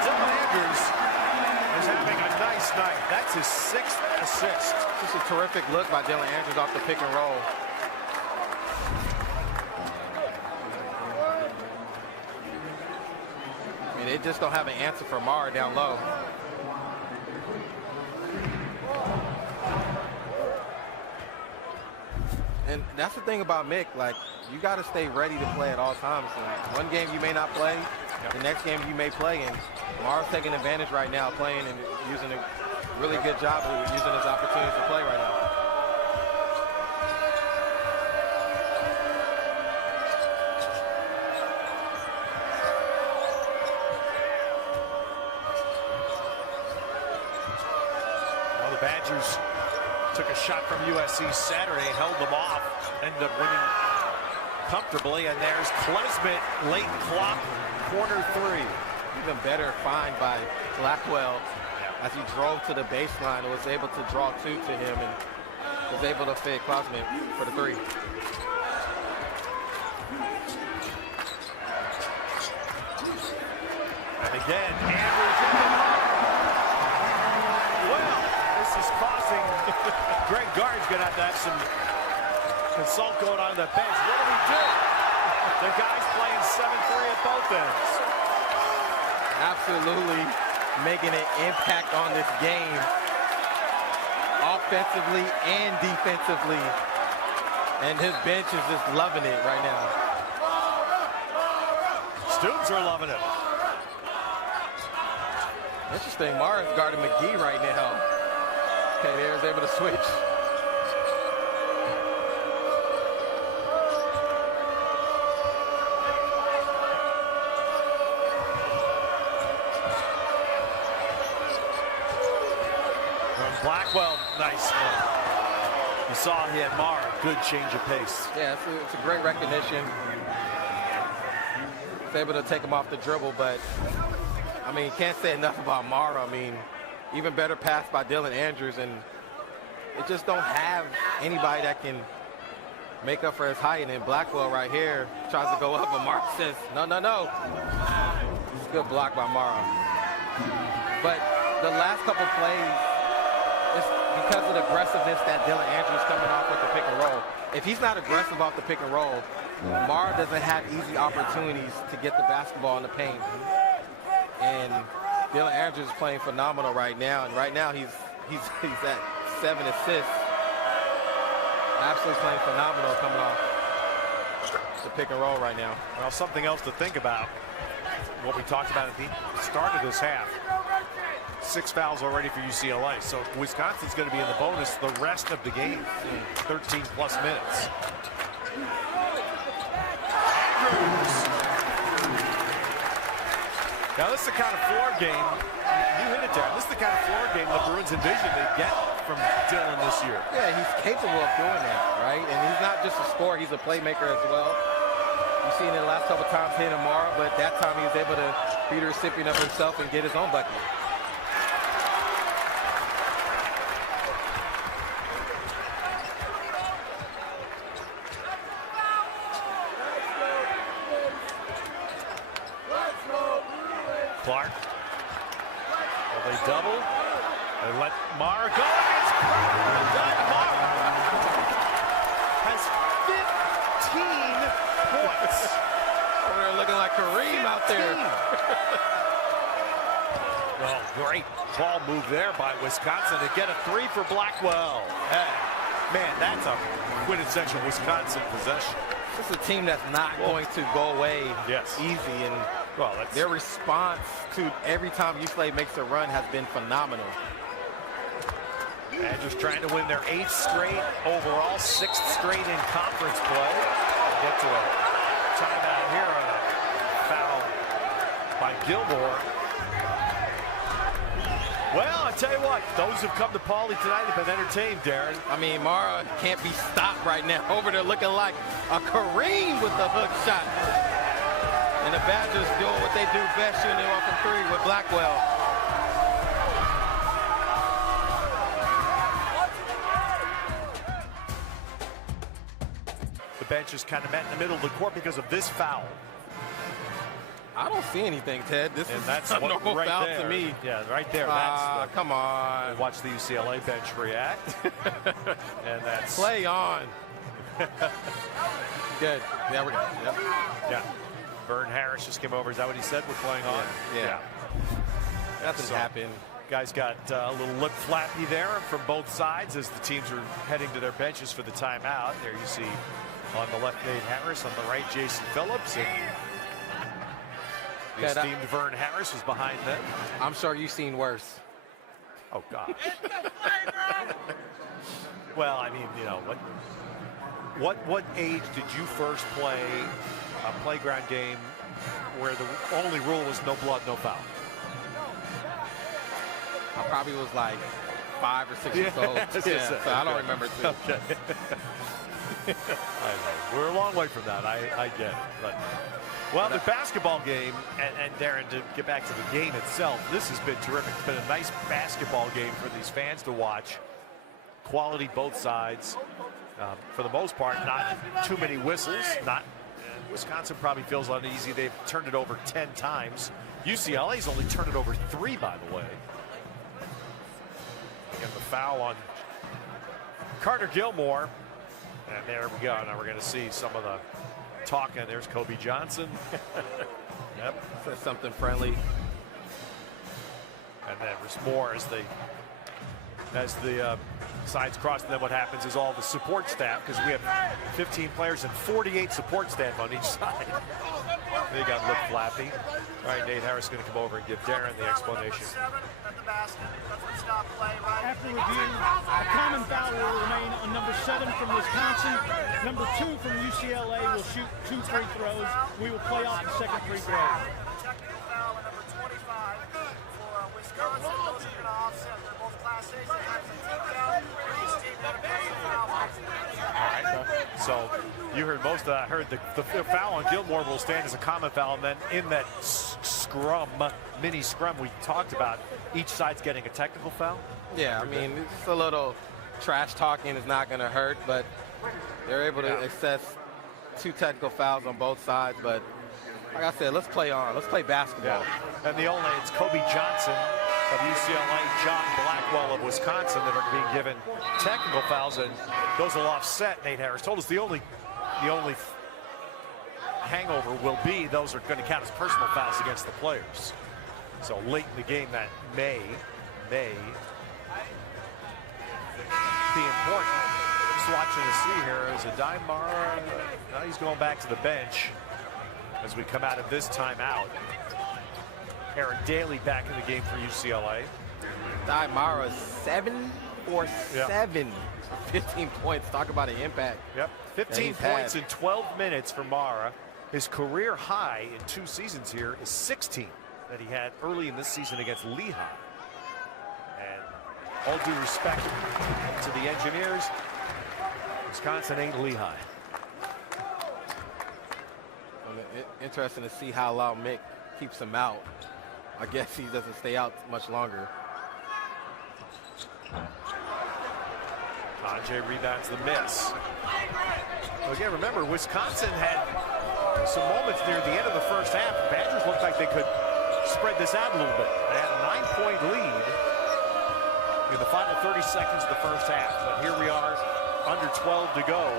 Dylan Andrews is having a nice night. That's his 6th assist. Just a terrific look by Dylan Andrews off the pick and roll. I mean, they just don't have an answer for Mara down low. And that's the thing about Mick, like, you got to stay ready to play at all times. And one game you may not play, the next game you may play, and Mara's taking advantage right now, playing and using a really good job of using his opportunities to play right now. Well, the Badgers took a shot from USC Saturday, held them off, ended up winning comfortably, and there's Klesmit, late clock, corner 3. Even better find by Blackwell as he drove to the baseline and was able to draw 2 to him and was able to fit Klesmit for the 3. And again, Andrews in the well, this is causing Greg Gard's going to have some consult going on the bench. What do we do? The guy's playing 7-3 at both ends. Absolutely making an impact on this game, offensively and defensively. And his bench is just loving it right now. Students are loving it. Interesting, Mara's guarding McGee right now. Okay, there's able to switch. Blackwell, nice one. You saw he had Mara, good change of pace. Yeah, it's a great recognition. He's able to take him off the dribble, but I mean, can't say enough about Mara. I mean, even better pass by Dylan Andrews, and it just don't have anybody that can make up for his height. And then Blackwell right here tries to go up, but Mara says, no, no, no. It's a good block by Mara. But the last couple plays, it's because of the aggressiveness that Dylan Andrews coming off with the pick and roll. If he's not aggressive off the pick and roll, Mara doesn't have easy opportunities to get the basketball in the paint. And Dylan Andrews is playing phenomenal right now. And right now he's at 7 assists. Absolutely playing phenomenal coming off the pick and roll right now. Well, something else to think about. What we talked about at the start of this half. 6 fouls already for UCLA. So Wisconsin's going to be in the bonus the rest of the game. 13 plus minutes. Andrews. Now this is the kind of floor game. You hit it there. This is the kind of floor game the Bruins envision they get from Dillon this year. Yeah, he's capable of doing that, right? And he's not just a scorer, he's a playmaker as well. You've seen it the last couple times hitting Amara, but that time he was able to be the recipient of himself and get his own bucket. Clark. Will they double? They let Mara go. It's Mara has 15 points. They're looking like Kareem out there. Well, great ball move there by Wisconsin to get a 3 for Blackwell. Hey, man, that's a quintessential Wisconsin possession. This is a team that's not going to go away easy, and their response to every time UCLA makes a run has been phenomenal. And just trying to win their 8th straight overall, 6th straight in conference play. Get to a timeout here on a foul by Gilmore. Well, I tell you what, those who've come to Pauley tonight have been entertained, Darren. I mean, Mara can't be stopped right now. Over there looking like a Kareem with the hook shot. And the Badgers doing what they do best, shooting it off from 3 with Blackwell. The bench is kind of met in the middle of the court because of this foul. I don't see anything, Ted. This is a normal right foul there. to me. Yeah, right there. That's come on. Watch the UCLA bench react. And that's play on. Good. There we go. Yep. Yeah. Vern Harris just came over. Is that what he said? We're playing on? Yeah. Nothing happened. Guys got a little lip flappy there from both sides as the teams are heading to their benches for the timeout. There you see on the left Nate Harris, on the right Jason Phillips. And the esteemed Vern Harris was behind them. I'm sure you've seen worse. Oh, gosh. Well, I mean, you know, what age did you first play a playground game where the only rule was no blood, no foul? I probably was like 5 or 6 years old. So I don't remember too. Okay. I know. We're a long way from that. I get it. But, well, the basketball game, and Darren, to get back to the game itself, this has been terrific. It's been a nice basketball game for these fans to watch. Quality both sides. For the most part, not too many whistles. Wisconsin probably feels uneasy. They've turned it over 10 times. UCLA's only turned it over 3, by the way. And the foul on Carter Gilmore. And there we go. Now we're going to see some of the talking. There's Kobe Johnson. Yep. Says something friendly. And then there's more as the sides cross. And then what happens is all the support staff, because we have 15 players and 48 support staff on each side. They got lip flappy. All right, Nate Harris is going to come over and give Darren the explanation. After review, a common foul will remain on number 7 from Wisconsin. Number 2 from UCLA will shoot 2 free throws. We will play off the second free throw. Technical foul on number 25 for Wisconsin. Those are going to offset. They're both Class A's. They have to take down. Each team got a personal foul. All right. So you heard most of that. I heard the foul on Gilmore will stand as a common foul, and then in that scrum, mini scrum we talked about, each side's getting a technical foul. Yeah, I mean, it's a little trash talking is not going to hurt, but they're able to access 2 technical fouls on both sides. But like I said, let's play on. Let's play basketball. Yeah. And it's Kobe Johnson of UCLA, John Blackwell of Wisconsin that are being given technical fouls, and those will offset. Nate Harris told us the only hangover will be those are going to count as personal fouls against the players. So late in the game that may be important. Just watching to see here as Adai Mara, now he's going back to the bench as we come out of this timeout. Eric Daly back in the game for UCLA. Adai Mara 7 for 7. 15 points. Talk about an impact. Yep. 15 points in 12 minutes for Mara. His career high in 2 seasons here is 16 that he had early in this season against Lehigh. And All due respect to the Engineers, Wisconsin ain't Lehigh. Interesting to see how long Mick keeps him out. I guess he doesn't stay out much longer. Tajay rebounds the miss. Again, remember, Wisconsin had some moments near the end of the first half. Badgers looked like they could spread this out a little bit. They had a 9-point lead in the final 30 seconds of the first half. But here we are, under 12 to go.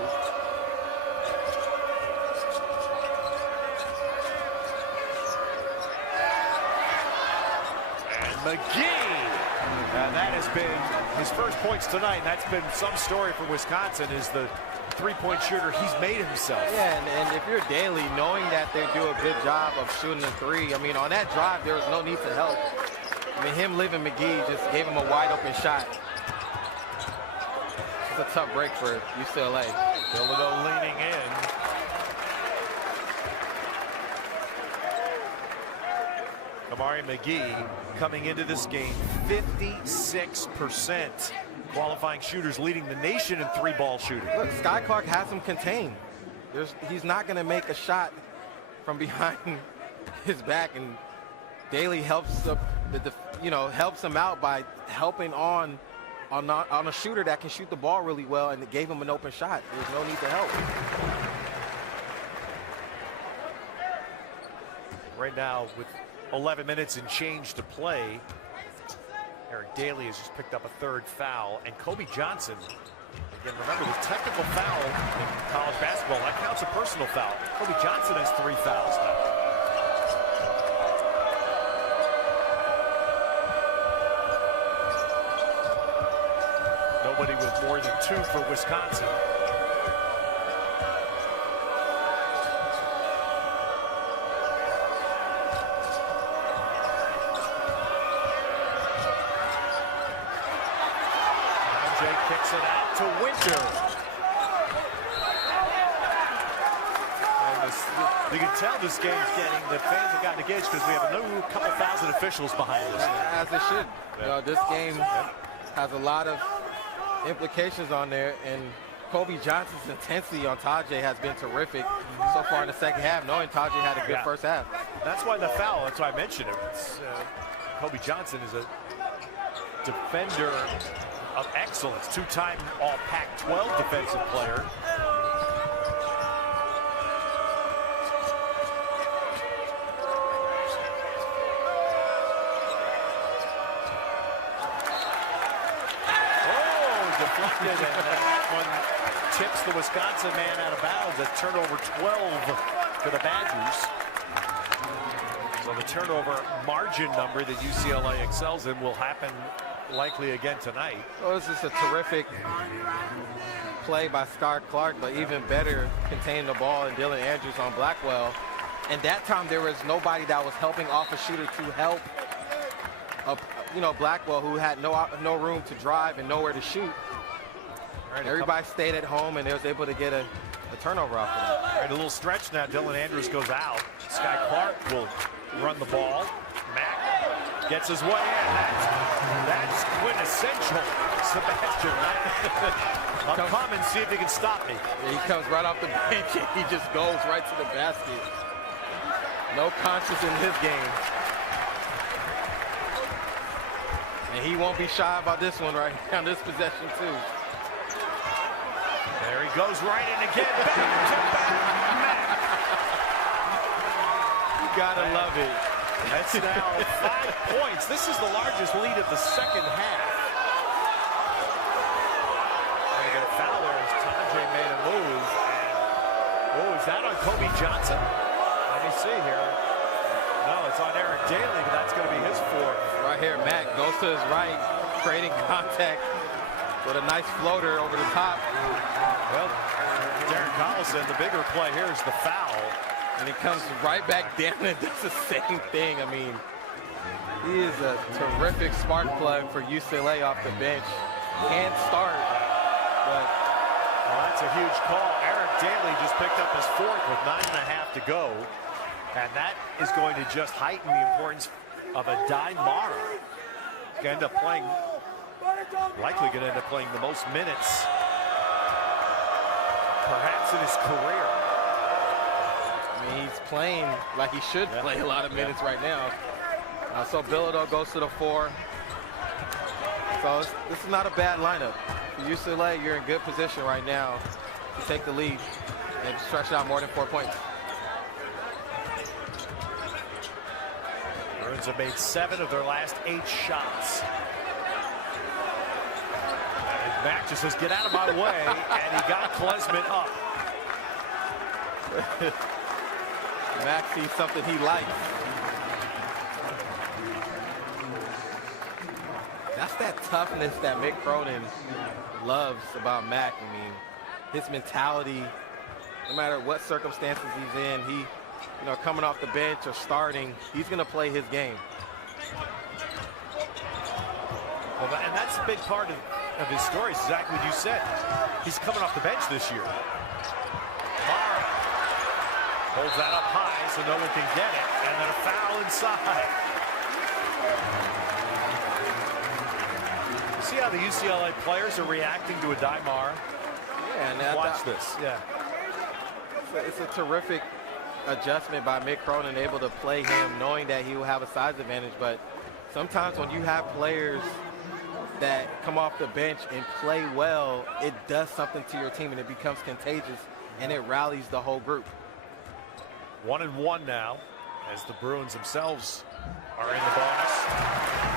McGee, and that has been his first points tonight, and that's been some story for Wisconsin, is the three-point shooter he's made himself. Yeah, and if you're Daly, knowing that they do a good job of shooting the three, I mean, on that drive, there was no need to help. I mean, him leaving McGee just gave him a wide-open shot. It's a tough break for UCLA. Thibodeau leaning in. Kamari McGee coming into this game, 56% qualifying shooters, leading the nation in three-ball shooting. Look, Sky Clark has him contained. He's not going to make a shot from behind his back, and Daly helps helps him out by helping on a shooter that can shoot the ball really well, and it gave him an open shot. There's no need to help. Right now, with 11 minutes and change to play, Eric Daly has just picked up a third foul, and Kobe Johnson, again, remember the technical foul in college basketball, that counts a personal foul. Kobe Johnson has 3 fouls now. Nobody with more than 2 for Wisconsin. Kicks it out to Winter. And you can tell this game's getting, the fans have gotten engaged because we have a new couple thousand officials behind us. As it should. You know, this game has a lot of implications on there, and Kobe Johnson's intensity on Tajay has been terrific so far in the second half, knowing Tajay had a good first half. That's why the foul, that's why I mentioned it. Kobe Johnson is a defender of excellence, 2-time All Pac-12 defensive player. Oh, deflected, and that one tips the Wisconsin man out of bounds. A turnover 12 for the Badgers. So the turnover margin number that UCLA excels in will happen likely again tonight. Well, this is a terrific play by Sky Clark, but even better containing the ball and Dylan Andrews on Blackwell. And that time there was nobody that was helping off a shooter to help Blackwell, who had no room to drive and nowhere to shoot. Right, everybody stayed at home, and they was able to get a turnover off of them. Right, a little stretch now. Dylan Andrews goes out. Sky Clark will run the ball. Mack gets his way in. That's quintessential Sebastian Mack. I'm coming, see if he can stop me. Yeah, he comes right off the bench and he just goes right to the basket. No conscience in his game. And he won't be shy about this one right on this possession too. There he goes right in again. Back to back, Mack. You gotta love it. That's now 5 points. This is the largest lead of the second half. They get a foul there as Tajay made a move. And, is that on Kobe Johnson? Let me see here. No, it's on Eric Daly, but that's going to be his 4th. Right here, Mack goes to his right, creating contact with a nice floater over the top. Well, Darren Collison, the bigger play here is the foul. And he comes right back down and does the same thing. I mean, he is a terrific spark plug for UCLA off the bench. Can't start, but that's a huge call. Eric Daly just picked up his 4th with 9.5 to go. And that is going to just heighten the importance of a Mara. He's going to end up playing Likely going to end up playing the most minutes, perhaps in his career. I mean, he's playing like he should play a lot of minutes right now. So Bilodeau goes to the 4. So this is not a bad lineup. For UCLA, you're in good position right now to take the lead and stretch it out more than 4 points. Bruins have made 7 of their last 8 shots. And Mac just says, get out of my way, and he got Klesmit up. Mac sees something he likes. That's that toughness that Mick Cronin loves about Mac. I mean, his mentality, no matter what circumstances he's in, he, you know, coming off the bench or starting, he's going to play his game. Well, and that's a big part of his story, exactly what you said. He's coming off the bench this year. Mara holds that up high so no one can get it, and then a foul inside. You see how the UCLA players are reacting to a Daimar? Yeah, and watch this. Yeah. It's a terrific adjustment by Mick Cronin, able to play him knowing that he will have a size advantage. But sometimes when you have players that come off the bench and play well, it does something to your team and it becomes contagious and it rallies the whole group. 1-1 now as the Bruins themselves are in the bonus.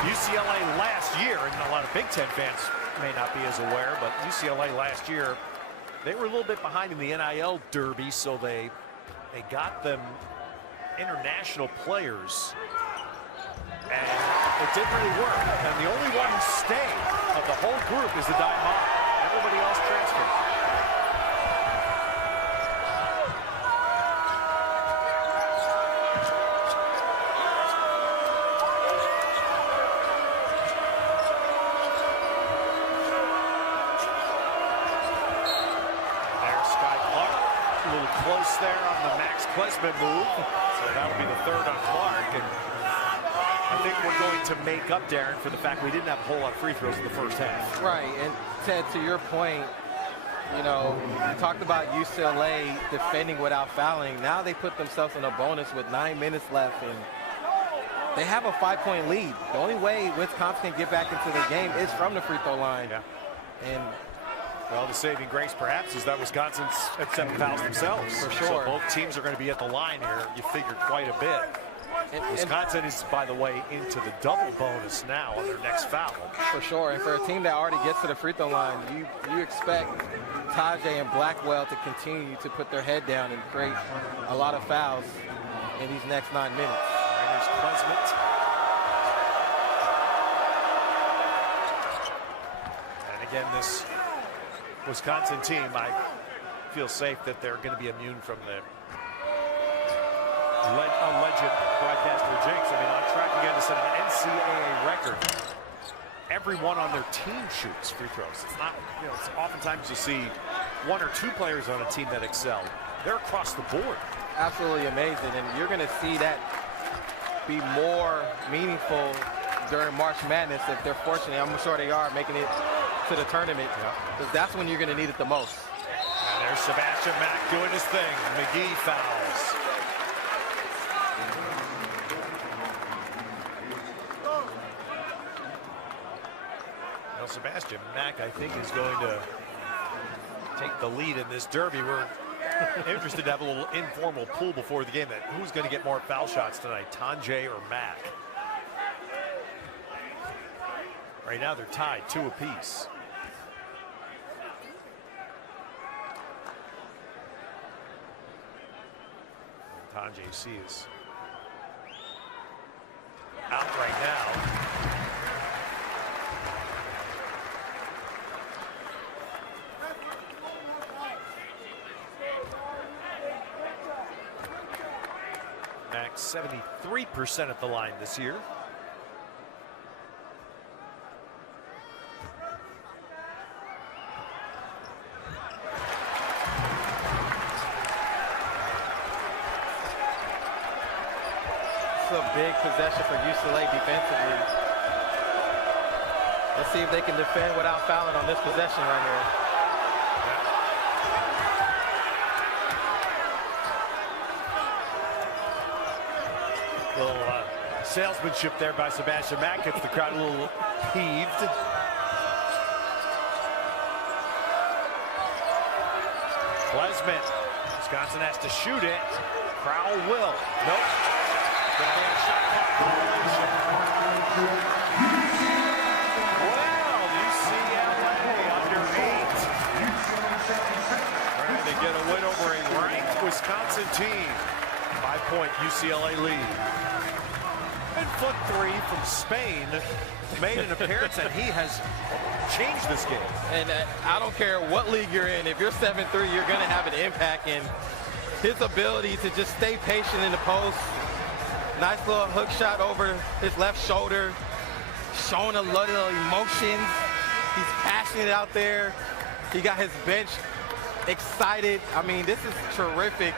UCLA last year, and a lot of Big Ten fans may not be as aware, but UCLA last year, they were a little bit behind in the NIL derby, so they got them international players, and it didn't really work. And the only one who stayed of the whole group is the Daimar. Everybody else transferred. Close there on the Max Klesmit move. So that'll be the 3rd on Clark. And I think we're going to make up, Darren, for the fact we didn't have a whole lot of free throws in the first half. Right, and Ted, to your point, you know, you talked about UCLA defending without fouling. Now they put themselves in a bonus with 9 minutes left, and they have a 5-point lead. The only way Wisconsin can get back into the game is from the free throw line. Yeah. And well, the saving grace, perhaps, is that Wisconsin's at 7 fouls themselves. For sure. So both teams are going to be at the line here. You figured quite a bit. Wisconsin is, by the way, into the double bonus now on their next foul. For sure. And for a team that already gets to the free throw line, you expect Tajay and Blackwell to continue to put their head down and create a lot of fouls in these next 9 minutes. All right, here's Klesmit. And again, this Wisconsin team, I feel safe that they're going to be immune from the alleged broadcaster jinx. I mean, on track again to set an NCAA record. Everyone on their team shoots free throws. It's not, you know, it's oftentimes you see 1 or 2 players on a team that excel. They're across the board. Absolutely amazing, and you're going to see that be more meaningful during March Madness if they're fortunate. I'm sure they are making it to the tournament, because that's when you're going to need it the most. And there's Sebastian Mack doing his thing. McGee fouls. Well, Sebastian Mack, I think, is going to take the lead in this derby. We're interested to have a little informal pool before the game that who's going to get more foul shots tonight, Tajay or Mack. Right now they're tied 2 apiece. Tajay C is out right now. Max 73% at the line this year. A big possession for UCLA defensively. Let's see if they can defend without fouling on this possession right here. Little salesmanship there by Sebastian Mack. Gets the crowd a little heaved. Klesman. Wisconsin has to shoot it. Crowell will. Nope. Gonna be a shot clock violation. Well, UCLA under 8. Trying to get a win over a ranked Wisconsin team. 5-point UCLA lead. And foot 3 from Spain made an appearance, and he has changed this game. And I don't care what league you're in. If you're 7-3, you're going to have an impact. And his ability to just stay patient in the post. Nice little hook shot over his left shoulder. Showing a lot of emotions. He's passionate out there. He got his bench excited. I mean, this is terrific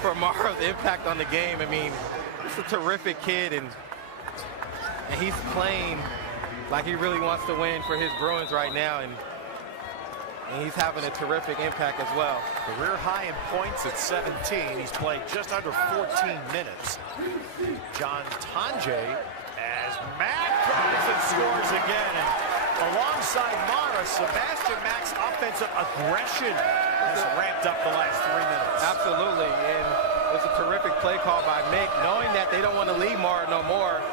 for Mara's impact on the game. I mean, he's a terrific kid, and he's playing like he really wants to win for his Bruins right now, and he's having a terrific impact as well. Career high in points at 17. He's played just under 14 minutes. John Tanjay as Mack drives and scores again. And alongside Mara, Sebastian Mack's offensive aggression has ramped up the last 3 minutes. Absolutely, and it's a terrific play call by Mick. Knowing that they don't want to leave Mara no more,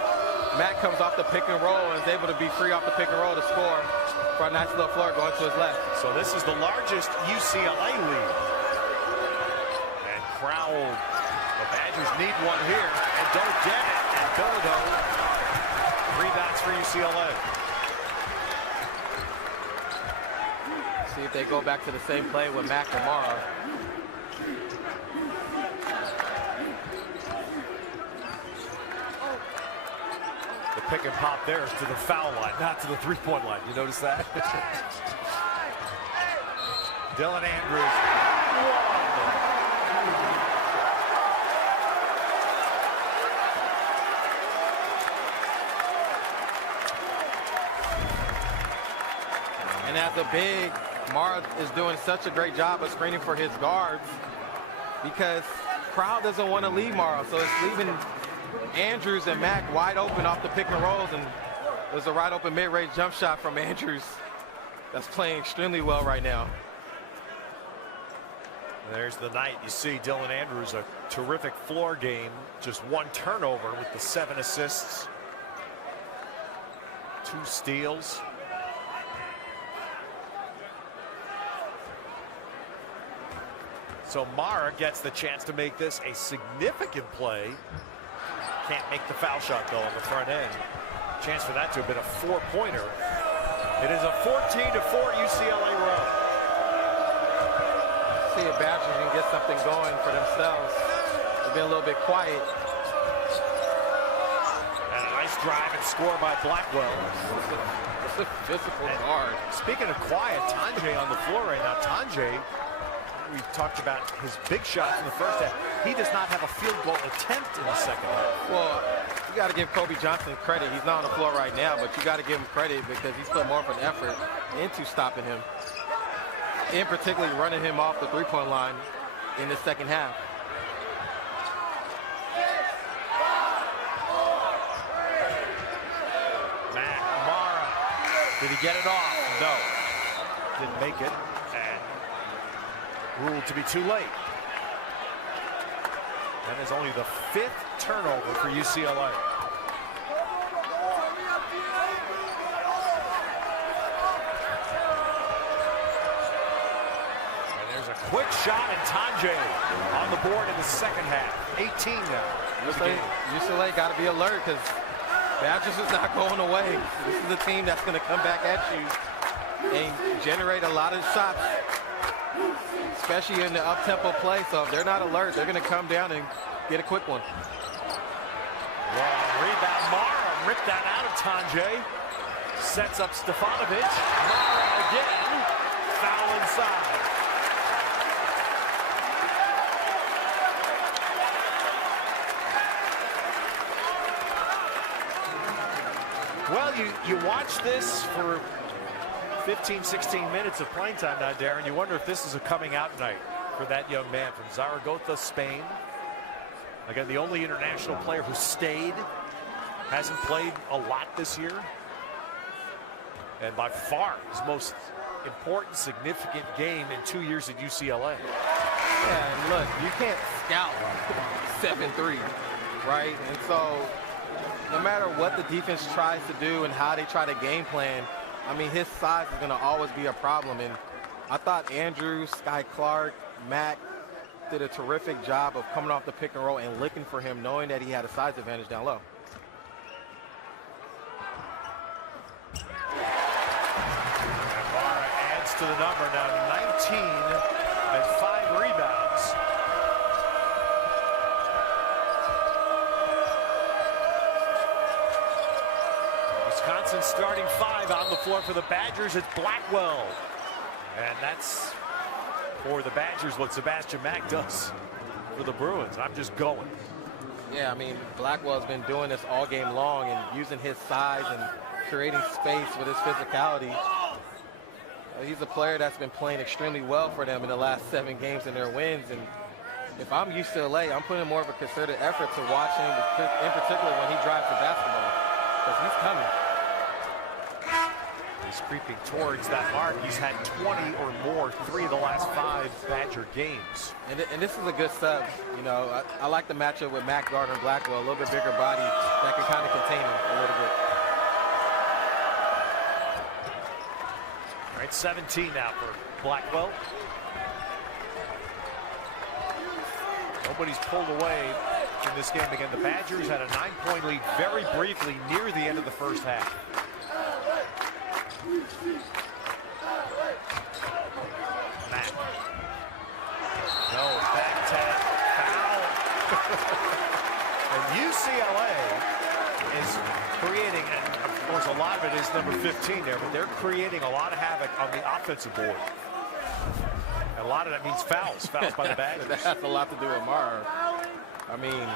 Mack comes off the pick and roll and is able to be free off the pick and roll to score for a nice little floor going to his left. So this is the largest UCLA lead. And Crowell, the Badgers need one here and don't get it. And Bilodeau rebounds for UCLA. See if they go back to the same play with Mack and Mara. The pick and pop there is to the foul line, not to the three-point line. You notice that? Dylan Andrews. And as a big, Mara is doing such a great job of screening for his guards because Crowell doesn't want to leave Mara, so it's leaving Andrews and Mack wide open off the pick and rolls, and there's a wide open mid-range jump shot from Andrews that's playing extremely well right now. There's the night. You see Dylan Andrews, a terrific floor game, just 1 turnover with the 7 assists, 2 steals. So Mara gets the chance to make this a significant play. Can't make the foul shot though on the front end. Chance for that to have been a 4-pointer. It is a 14-4 UCLA run. See if Badgers can get something going for themselves. They've been a little bit quiet. And a nice drive and score by Blackwell. It's a physical guard. Speaking of quiet, Tanjay on the floor right now. Tanjay, we talked about his big shots in the first half. He does not have a field goal attempt in the second half. Well, you got to give Kobe Johnson credit. He's not on the floor right now, but you got to give him credit because he's put more of an effort into stopping him. In particular, running him off the three-point line in the second half. Matt Mara, did he get it off? No, didn't make it, and ruled to be too late. That is only the 5th turnover for UCLA. And there's a quick shot, and Tanjay on the board in the second half. 18 now. UCLA got to be alert because Badgers is not going away. This is a team that's going to come back at you and generate a lot of shots, especially in the up-tempo play. So if they're not alert, they're going to come down and get a quick one. Long rebound. Mara ripped that out of Tanjay. Sets up Stefanovic. Mara again. Foul inside. Well, you watch this for 15, 16 minutes of playing time now, Darren. You wonder if this is a coming out night for that young man from Zaragoza, Spain. Again, the only international player who stayed, hasn't played a lot this year. And by far his most important, significant game in 2 years at UCLA. Yeah, and look, you can't scout 7-3, right? And so no matter what the defense tries to do and how they try to game plan, I mean, his size is going to always be a problem. And I thought Andrew, Sky Clark, Mac did a terrific job of coming off the pick and roll and looking for him, knowing that he had a size advantage down low. And Mara adds to the number now, 19 and 5 rebounds. Wisconsin starting 5 on the floor for the Badgers. It's Blackwell. And that's for the Badgers what Sebastian Mack does for the Bruins. I'm just going. Yeah, I mean, Blackwell's been doing this all game long and using his size and creating space with his physicality. He's a player that's been playing extremely well for them in the last 7 games in their wins. And if I'm UCLA, I'm putting more of a concerted effort to watch him, in particular when he drives the basketball, because he's coming. He's creeping towards that mark. He's had 20 or more 3 of the last 5 Badger games. And this is a good sub. You know, I like the matchup with Mac Gardner and Blackwell, a little bit bigger body that can kind of contain him a little bit. All right, 17 now for Blackwell. Nobody's pulled away in this game again. The Badgers had a 9-point lead very briefly near the end of the first half. Matt. No, back tap, foul. And UCLA is creating, and of course a lot of it is number 15 there, but they're creating a lot of havoc on the offensive board. And a lot of that means fouls by the Badgers. That has a lot to do with Mara. I mean,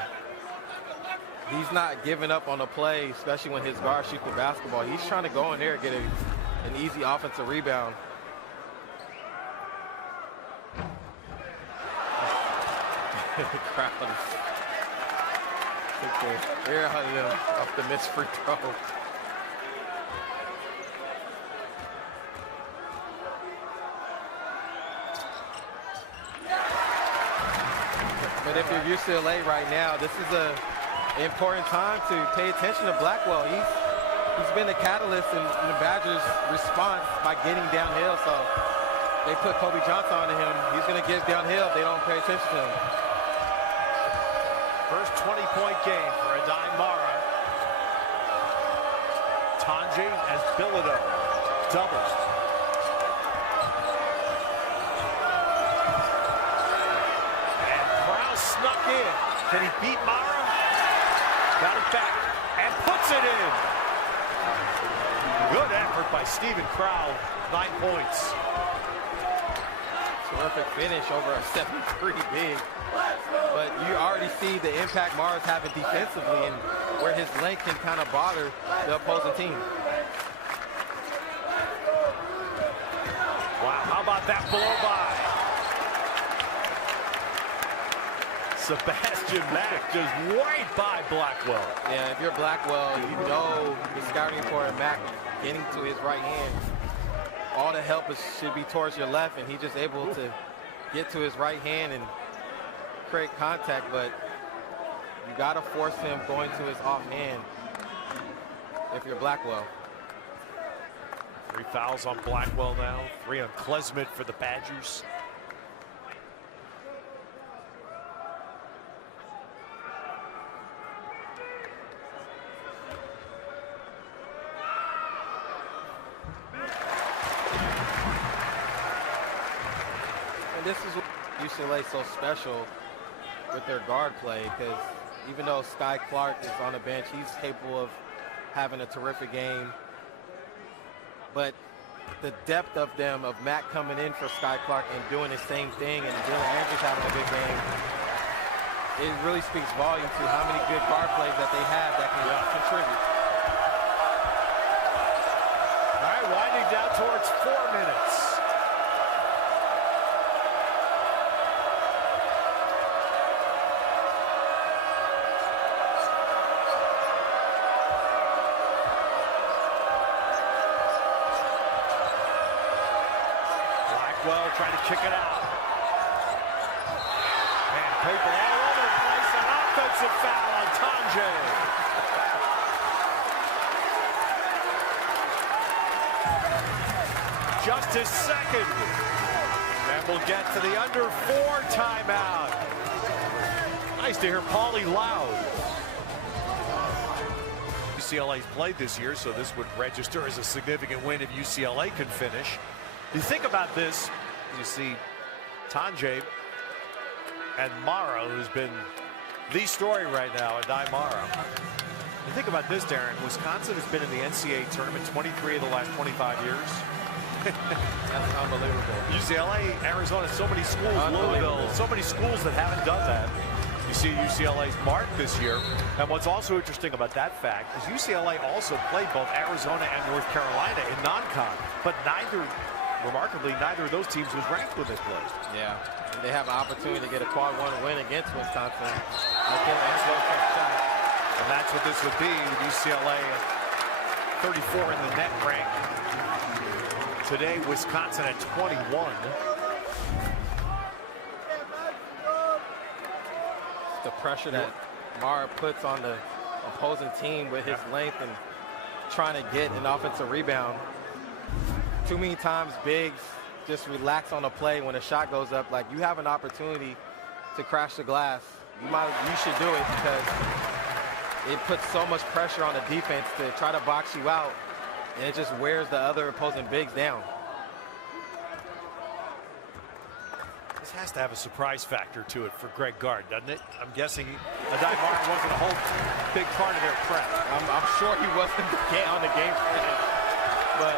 he's not giving up on a play, especially when his guard shoots the basketball. He's trying to go in there and get an easy offensive rebound. The crowd is air hunting him off the missed free throw. But if you're UCLA right now, this is an important time to pay attention to Blackwell. He's been a catalyst in the Badgers' response by getting downhill. So they put Kobe Johnson on him. He's going to get downhill if they don't pay attention to him. First 20-point game for Adai Mara. Tanji as Bilodeau doubles. And Krause snuck in. Can he beat Mara? Got it back and puts it in. Good effort by Stephen Crowell, 9 points. Terrific finish over a 7-3 big. But you already see the impact Mara's having defensively and where his length can kind of bother the opposing team. Wow, how about that blow by? Sebastian Mack just right by Blackwell. Yeah, if you're Blackwell, you know the scouting report of Mack getting to his right hand. All the help should be towards your left, and he's just able to get to his right hand and create contact, but you got to force him going to his offhand if you're Blackwell. 3 fouls on Blackwell now, 3 on Klesmit for the Badgers. And this is what UCLA is so special with their guard play, because even though Sky Clark is on the bench, he's capable of having a terrific game. But the depth of them, of Matt coming in for Sky Clark and doing the same thing, and Dylan Andrews having a good game, it really speaks volume to how many good guard plays that they have that can contribute. down towards 4 minutes. Blackwell trying to kick it out. And people all over the place. An offensive foul on Tanjay. Just his second. And we'll get to the under 4 timeout. Nice to hear Paulie loud. UCLA's played this year, so this would register as a significant win if UCLA can finish. You think about this, you see Tanjay and Mara, who's been the story right now, Adai Mara. You think about this, Darren. Wisconsin has been in the NCAA tournament 23 of the last 25 years. That's unbelievable. UCLA, Arizona, so many schools, Louisville, so many schools that haven't done that. You see UCLA's mark this year. And what's also interesting about that fact is UCLA also played both Arizona and North Carolina in non-con, but remarkably, neither of those teams was ranked when they played. Yeah, and they have an opportunity to get a quad 1 win against Wisconsin. And that's what this would be with UCLA at 34 in the net rank. Today, Wisconsin at 21. The pressure that Mara puts on the opposing team with his length and trying to get an offensive rebound. Too many times bigs just relax on a play when a shot goes up. Like, you have an opportunity to crash the glass. You should do it because it puts so much pressure on the defense to try to box you out, and it just wears the other opposing bigs down. This has to have a surprise factor to it for Greg Gard, doesn't it? I'm guessing Adai Mara wasn't a whole big part of their prep. I'm sure he wasn't on the game plan, but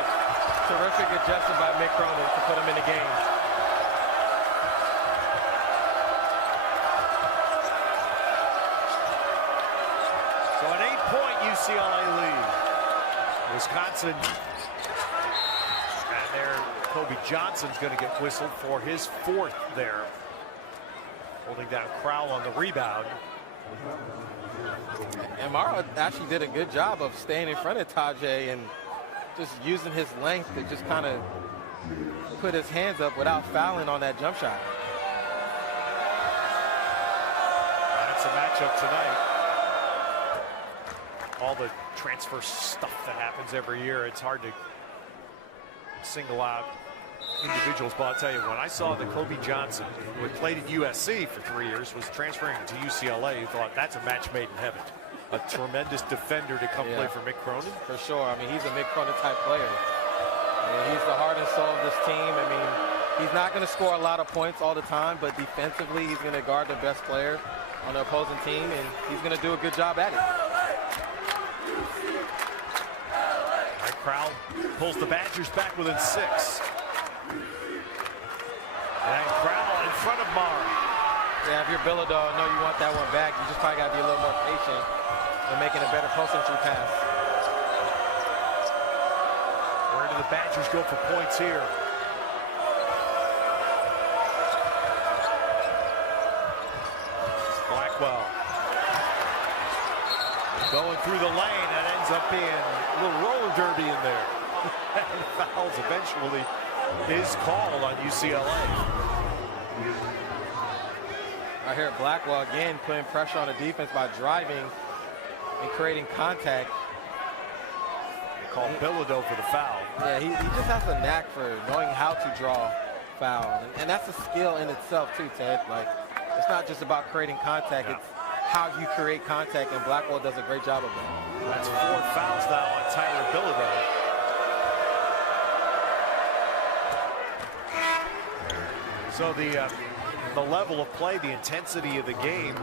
terrific adjustment by Mick Cronin to put him in the game. So an 8-point UCLA lead. Wisconsin, and there Kobe Johnson's going to get whistled for his 4th there. Holding down Crowell on the rebound. And Mara actually did a good job of staying in front of Tajay and just using his length to just kind of put his hands up without fouling on that jump shot. That's a matchup tonight. All the transfer stuff that happens every year, it's hard to single out individuals, but I'll tell you, when I saw that Kobe Johnson, who had played at USC for 3 years, was transferring to UCLA, you thought that's a match made in heaven. A tremendous defender to come play for Mick Cronin. For sure. I mean, he's a Mick Cronin type player. I mean, he's the heart and soul of this team. I mean, he's not going to score a lot of points all the time, but defensively, he's going to guard the best player on the opposing team, and he's going to do a good job at it. Mike Crowell pulls the Badgers back within 6. And Crowell in front of Mara. Yeah, if you're Bilodeau, I know you want that one back. You just probably got to be a little more patient in making a better post-entry pass. Where do the Badgers go for points here? Blackwell. Going through the lane, that ends up being a little roller derby in there. And fouls eventually is called on UCLA. I hear Blackwell again putting pressure on the defense by driving and creating contact. They call Bilodeau for the foul. Yeah, he just has a knack for knowing how to draw foul. And that's a skill in itself too, Ted. Like, it's not just about creating contact, it's how you create contact, and Blackwell does a great job of that. That's 4 fouls now on Tyler Bilodeau. So the level of play, the intensity of the game,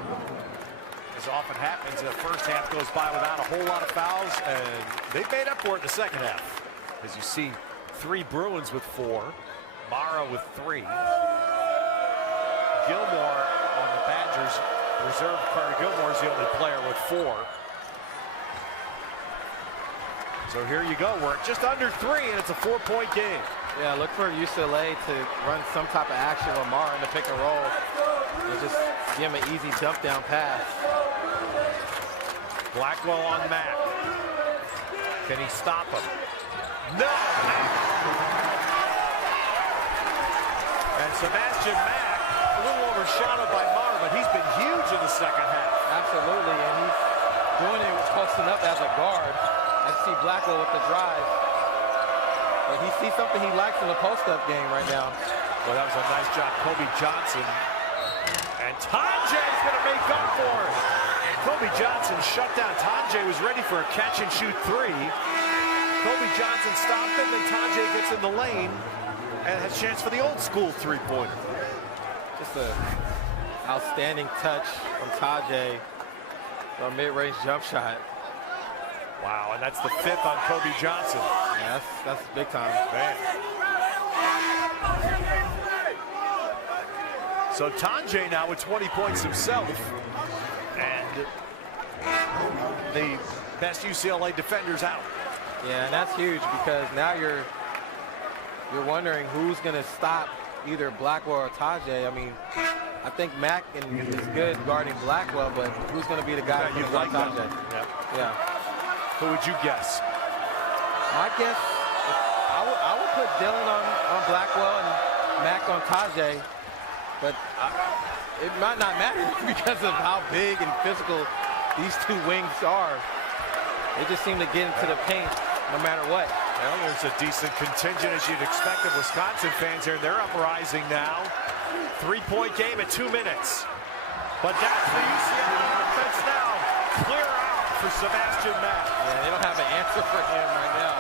as often happens, the first half goes by without a whole lot of fouls, and they've made up for it in the second half. As you see, 3 Bruins with 4, Mara with 3. Gilmore on the Badgers, reserve Carter Gilmore is the only player with 4. So here you go. We're at just under 3, and it's a 4-point game. Yeah, look for UCLA to run some type of action with Mar in the pick and roll and just give him an easy dump down pass. Blackwell on Mack. Can he stop him? No! And Sebastian Mack, a little overshadowed by Mar, but he's been huge in the second half. Absolutely, and he's doing it posting up as a guard. I see Blackwell with the drive. But he sees something he likes in the post-up game right now. Well, that was a nice job, Kobe Johnson. And Tanjay's going to make up for it. Kobe Johnson shut down. Tanjay was ready for a catch-and-shoot 3. Kobe Johnson stopped him, and Tanjay gets in the lane and has a chance for the old-school three-pointer. Just an outstanding touch from Tanjay for a mid-range jump shot. Wow, and that's the 5th on Kobe Johnson. Yeah, that's big time. Man. So Tanjay now with 20 points himself. And the best UCLA defenders out. Yeah, and that's huge because now you're wondering who's going to stop either Blackwell or Tanjay. I mean, I think Mack is good guarding Blackwell, but who's going to be the guy who's like guard Tanjay? Yeah. Who would you guess? My guess, I would put Dylan on Blackwell and Mack on Tanjay, but it might not matter because of how big and physical these two wings are. They just seem to get into the paint no matter what. Well, there's a decent contingent, as you'd expect, of Wisconsin fans here. They're uprising now. 3-point game at 2 minutes. But that's the UCLA offense now. Clear out for Sebastian Mack. Yeah, they don't have an answer for him right now.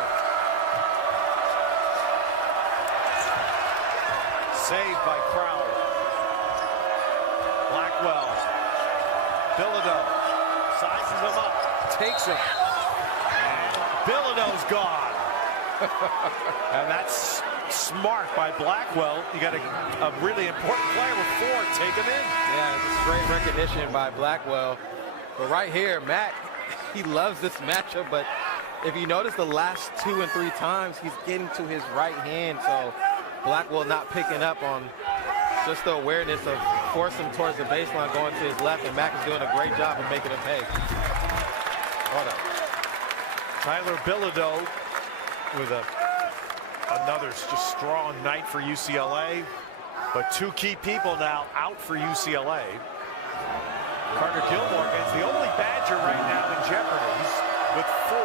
Saved by Crowder. Blackwell. Bilodeau sizes him up, takes him. And Bilodeau's gone. And that's smart by Blackwell. You got a really important player with 4. Take him in. Yeah, it's great recognition by Blackwell. But right here, Mack, he loves this matchup, but if you notice the last 2 and 3 times, he's getting to his right hand, so Blackwell not picking up on just the awareness of forcing him towards the baseline, going to his left, and Mack is doing a great job of making him pay. What up? Tyler Bilodeau with another just strong night for UCLA, but 2 key people now out for UCLA. Carter Gilmore is the only Badger right now in jeopardy. He's with 4,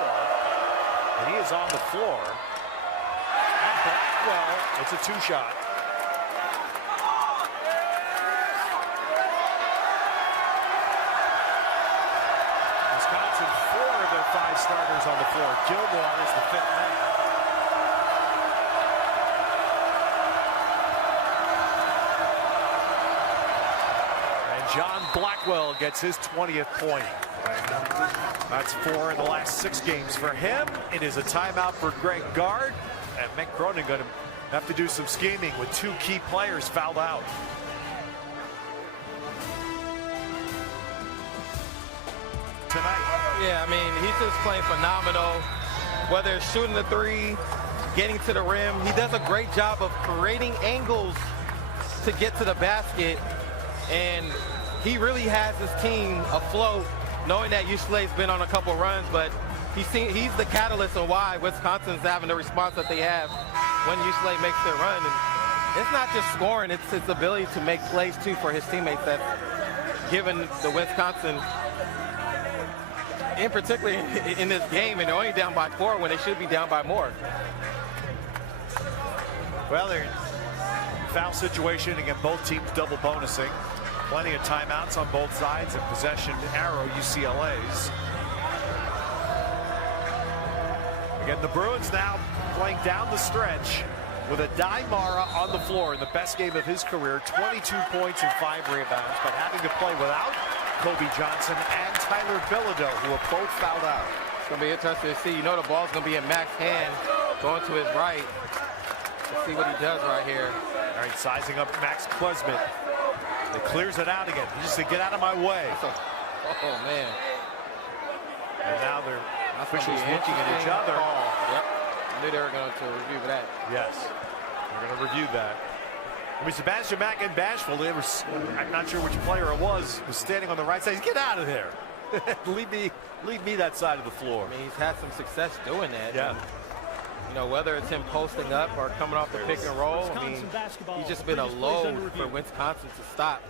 and he is on the floor. And Blackwell, it's a 2-shot. Wisconsin, 4 of their 5 starters on the floor. Gilmore is the 5th man. John Blackwell gets his 20th point. That's 4 in the last 6 games for him. It is a timeout for Greg Gard, and Mick Cronin going to have to do some scheming with 2 key players fouled out. Tonight. Yeah, I mean, he's just playing phenomenal. Whether it's shooting the 3, getting to the rim, he does a great job of creating angles to get to the basket, and he really has his team afloat, knowing that UCLA's been on a couple runs, but he's the catalyst of why Wisconsin's having the response that they have when UCLA makes their run. And it's not just scoring, it's his ability to make plays, too, for his teammates that's given the Wisconsin, in particular in this game, and they're only down by 4 when they should be down by more. Well, they're foul situation again, both teams double bonusing. Plenty of timeouts on both sides, and possession arrow UCLA's. Again, the Bruins now playing down the stretch with a Mara on the floor in the best game of his career, 22 points and 5 rebounds, but having to play without Kobe Johnson and Tyler Bilodeau, who are both fouled out. It's going to be interesting to see. You know the ball's going to be in Mack's hand, going to his right. Let's see what he does right here. All right, sizing up Max Klesmit. He clears it out again. He just said, get out of my way. Oh, man. And now they're Officials looking at each other. Yep. I knew they were going to review that. Yes, we're going to review that. I mean, Sebastian Mack and Bashful, I'm not sure which player it was standing on the right side. Get out of there. leave me that side of the floor. I mean, he's had some success doing that. Yeah. And, you know, whether it's him posting up or coming off the pick and roll, I mean, he's just been a load for Wisconsin to stop.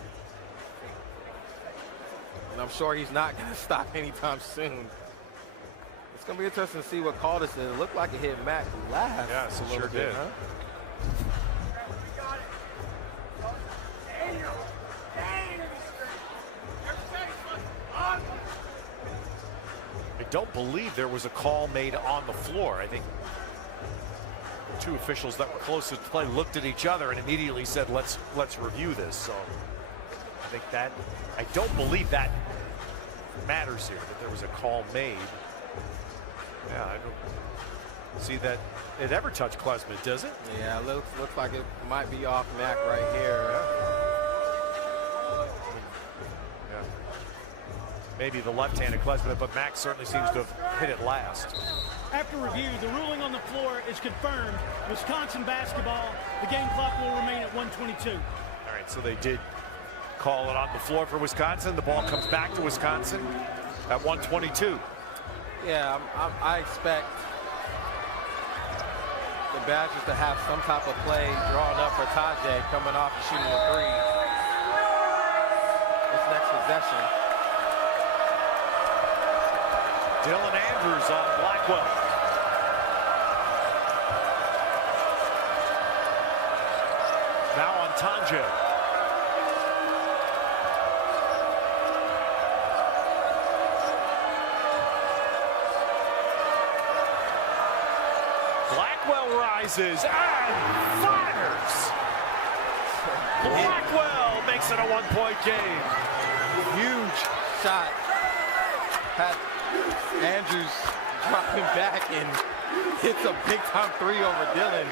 And I'm sure he's not going to stop anytime soon. It's going to be interesting to see what call this is. It looked like it hit Mack last. Yes, it sure bit, did. huh? I don't believe there was a call made on the floor. I think two officials that were close to the play looked at each other and immediately said, let's review this. So I think that, I don't believe that matters here, that there was a call made. Yeah, I don't see that it ever touched Klesmit, does it? Yeah, it looks like it might be off Mack right here. Yeah. Maybe the left-handed Klesmit, but Mack certainly seems to have hit it last. After review, the ruling on the floor is confirmed. Wisconsin basketball. The game clock will remain at 1:22. All right, so they did call it on the floor for Wisconsin. The ball comes back to Wisconsin at 1:22. Yeah, I expect the Badgers to have some type of play drawn up for Tajay coming off and shooting a three. This next possession. Dylan Andrews on Blackwell. Now on Tajay. Blackwell rises and fires. Blackwell makes it a one-point game. Huge shot. Had Andrews dropping back and hits a big-time three over Dylan.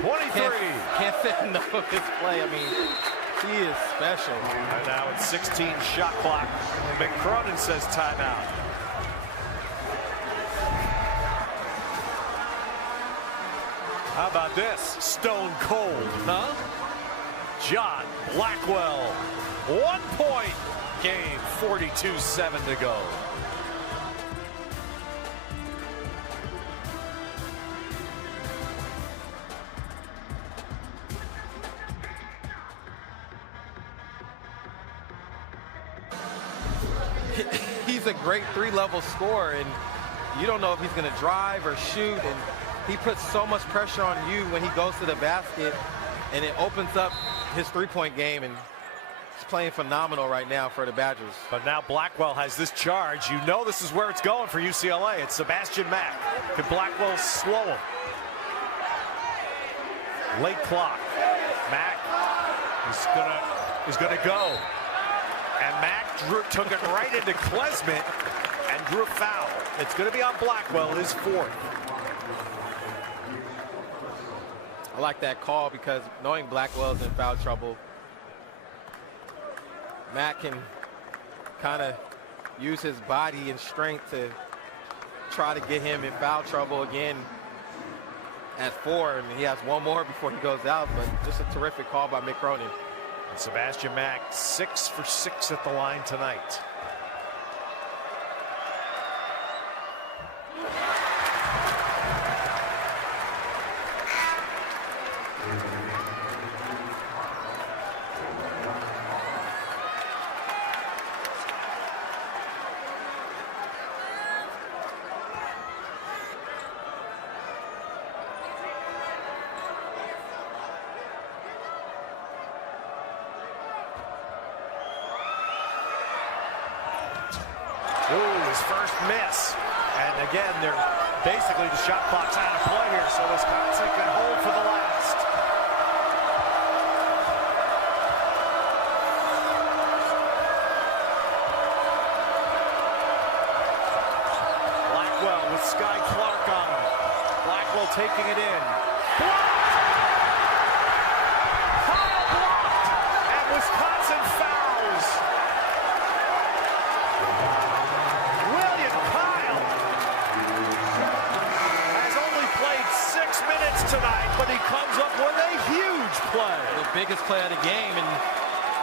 23. Can't say enough of his play. I mean, he is special. And now it's 16 shot clock. McCronin says timeout. How about this? Stone cold, huh? John Blackwell. 1 point game, 42-7 to go. He's a great three-level scorer, and you don't know if he's going to drive or shoot, and he puts so much pressure on you when he goes to the basket, and it opens up his three-point game, and he's playing phenomenal right now for the Badgers. But now Blackwell has this charge. You know this is where it's going for UCLA. It's Sebastian Mack. Can Blackwell slow him? Late clock. Mack is gonna go. And Mack took it right into Klesmit and drew a foul. It's going to be on Blackwell, his fourth. I like that call because knowing Blackwell's in foul trouble, Mack can kind of use his body and strength to try to get him in foul trouble again at 4, and he has one more before he goes out, but just a terrific call by McCronin. And Sebastian Mack 6 for 6 at the line tonight. Ooh, his first miss. And again, they're basically the shot clock's out of play here, so Wisconsin can hold for the last. Blackwell with Sky Clark on him. Blackwell taking it in. Blocked! Kyle blocked! And Wisconsin fouls. William Kyle biggest play of the game and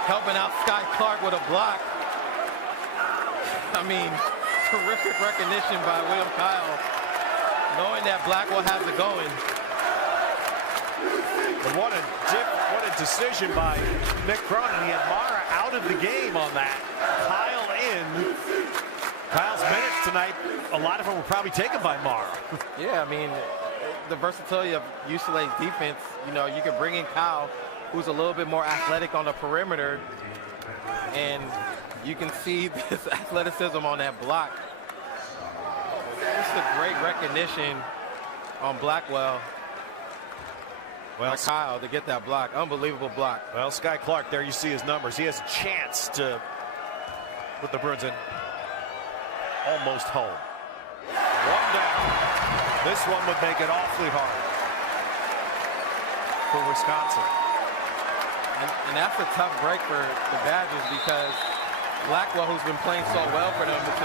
helping out Sky Clark with a block. I mean, terrific recognition by William Kyle, knowing that Blackwell has it going. And what a decision by Mick Cronin. He had Mara out of the game on that. Kyle in. Kyle's minutes tonight, a lot of them were probably taken by Mara. Yeah, I mean, the versatility of UCLA's defense, you know, you can bring in Kyle, who's a little bit more athletic on the perimeter, and you can see this athleticism on that block. This is a great recognition on Blackwell. Well, by Kyle to get that block. Unbelievable block. Well, Sky Clark, there you see his numbers. He has a chance to put the Bruins in almost home. One down. This one would make it awfully hard for Wisconsin. And that's a tough break for the Badgers because Blackwell, who's been playing so well for them, just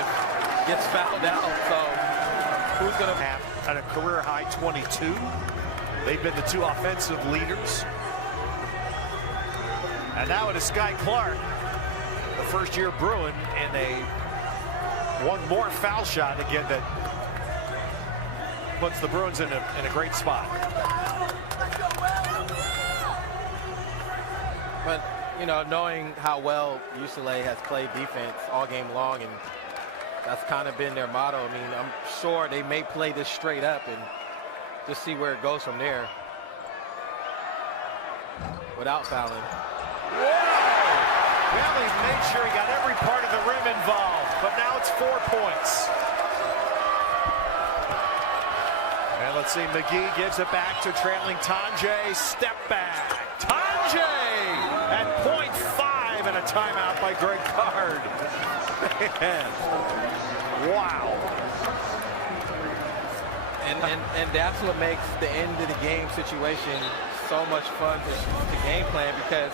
gets fouled out. So who's going to have at a career high 22? They've been the two offensive leaders. And now it is Sky Clark, the first-year Bruin, and one more foul shot again that puts the Bruins in a great spot. But, you know, knowing how well UCLA has played defense all game long, and that's kind of been their motto. I mean, I'm sure they may play this straight up and just see where it goes from there without fouling. Well, he made sure he got every part of the rim involved, but now it's 4 points. And let's see, McGee gives it back to trailing Tanjay. Step back. Tanjay at .5 and a timeout by Greg Card. Wow. And that's what makes the end of the game situation so much fun to game plan, because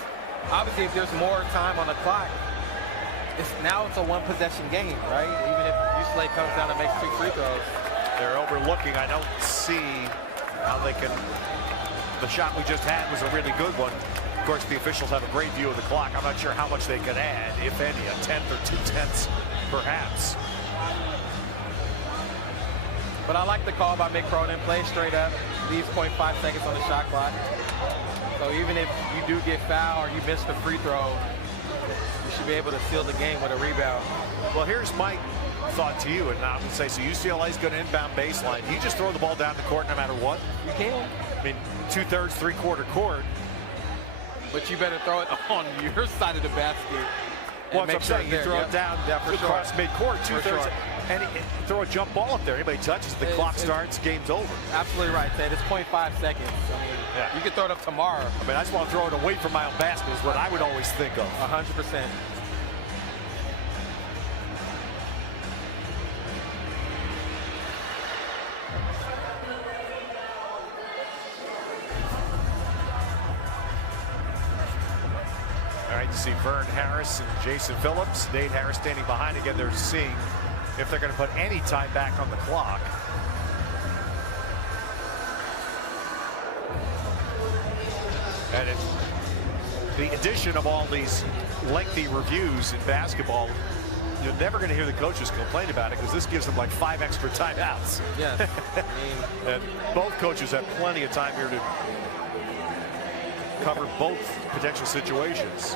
obviously if there's more time on the clock, now it's a one-possession game, right? Even if UCLA comes down and makes 2 free throws. They're overlooking. I don't see how they can. The shot we just had was a really good one. Of course, the officials have a great view of the clock. I'm not sure how much they could add, if any, a tenth or 2/10 perhaps. But I like the call by Mick Cronin. Play straight up, leaves 0.5 seconds on the shot clock. So even if you do get fouled or you miss the free throw, you should be able to seal the game with a rebound. Well, here's my thought to you, and I would say, so UCLA's going to inbound baseline. You just throw the ball down the court no matter what? You can. I mean, 2/3, 3/4 court. But you better throw it on your side of the basket. Well, that's what I'm saying. You throw it down across midcourt, 2/3, and throw a jump ball up there. Anybody touches it, the clock starts, game's over. Absolutely right, Ted. It's 0.5 seconds. I mean, you can throw it up tomorrow. I mean, I just want to throw it away from my own basket is what I would always think of. 100%. All right, you see Vern Harris and Jason Phillips. Nate Harris standing behind again. They're seeing if they're going to put any time back on the clock. And the addition of all these lengthy reviews in basketball, you're never going to hear the coaches complain about it because this gives them like 5 extra timeouts. Yes. I mean, and both coaches have plenty of time here to cover both potential situations.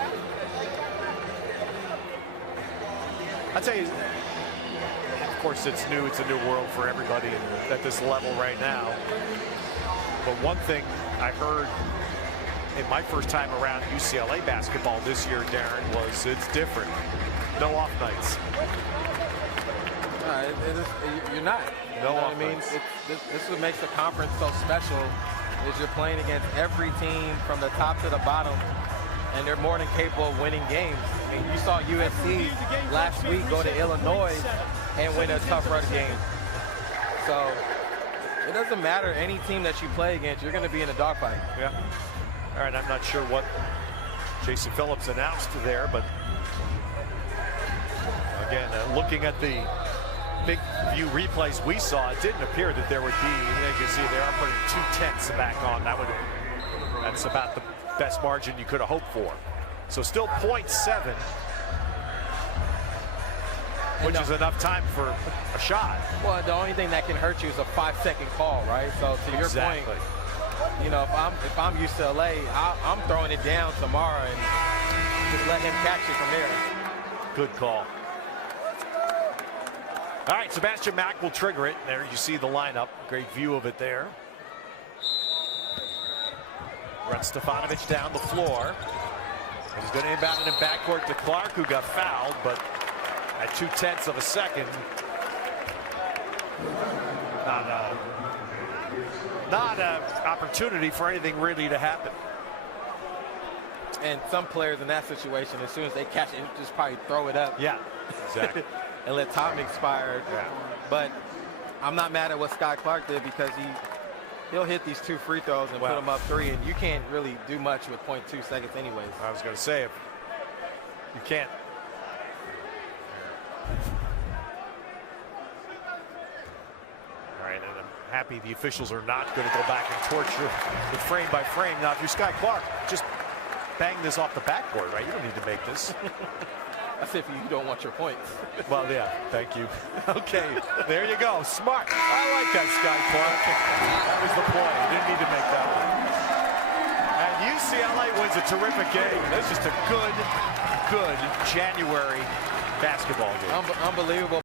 I'd say, of course, it's new. It's a new world for everybody at this level right now. But one thing I heard in my first time around UCLA basketball this year, Darren, was it's different. No off nights. You're not. No off I mean, nights. this is what makes the conference so special. Is you're playing against every team from the top to the bottom, and they're more than capable of winning games. I mean, you saw USC last week go to Illinois and win a tough run game. So it doesn't matter any team that you play against, you're going to be in a dogfight. Yeah. All right, I'm not sure what Jason Phillips announced there, but again, looking at the big view replays we saw, it didn't appear that there would be, you can see they are putting 2/10 back on. That's about the best margin you could have hoped for. So still 0.7, which is enough time for a shot. Well, the only thing that can hurt you is a 5-second call, right? So to your point, you know, if I'm UCLA, I'm throwing it down tomorrow and just let him catch it from there. Good call. All right, Sebastian Mack will trigger it. There you see the lineup. Great view of it there. Brett Stefanovic down the floor. He's going to inbound it in backcourt to Clark, who got fouled, but at 0.2 of a second. Not an opportunity for anything really to happen. And some players in that situation, as soon as they catch it, just probably throw it up. Yeah, exactly. And let time expire. Yeah. But I'm not mad at what Scott Clark did, because he'll hit these 2 free throws and put them up 3, and you can't really do much with 0.2 seconds anyways. I was going to say, if you can't. All right, and I'm happy the officials are not going to go back and torture the frame by frame. Now, if you're Scott Clark, just bang this off the backboard, right? You don't need to make this. That's if you don't want your points. Well, yeah, thank you. Okay, there you go. Smart. I like that, Scott Clark. That was the point. You didn't need to make that one. And UCLA wins a terrific game. This is just a good January basketball game. Unbelievable.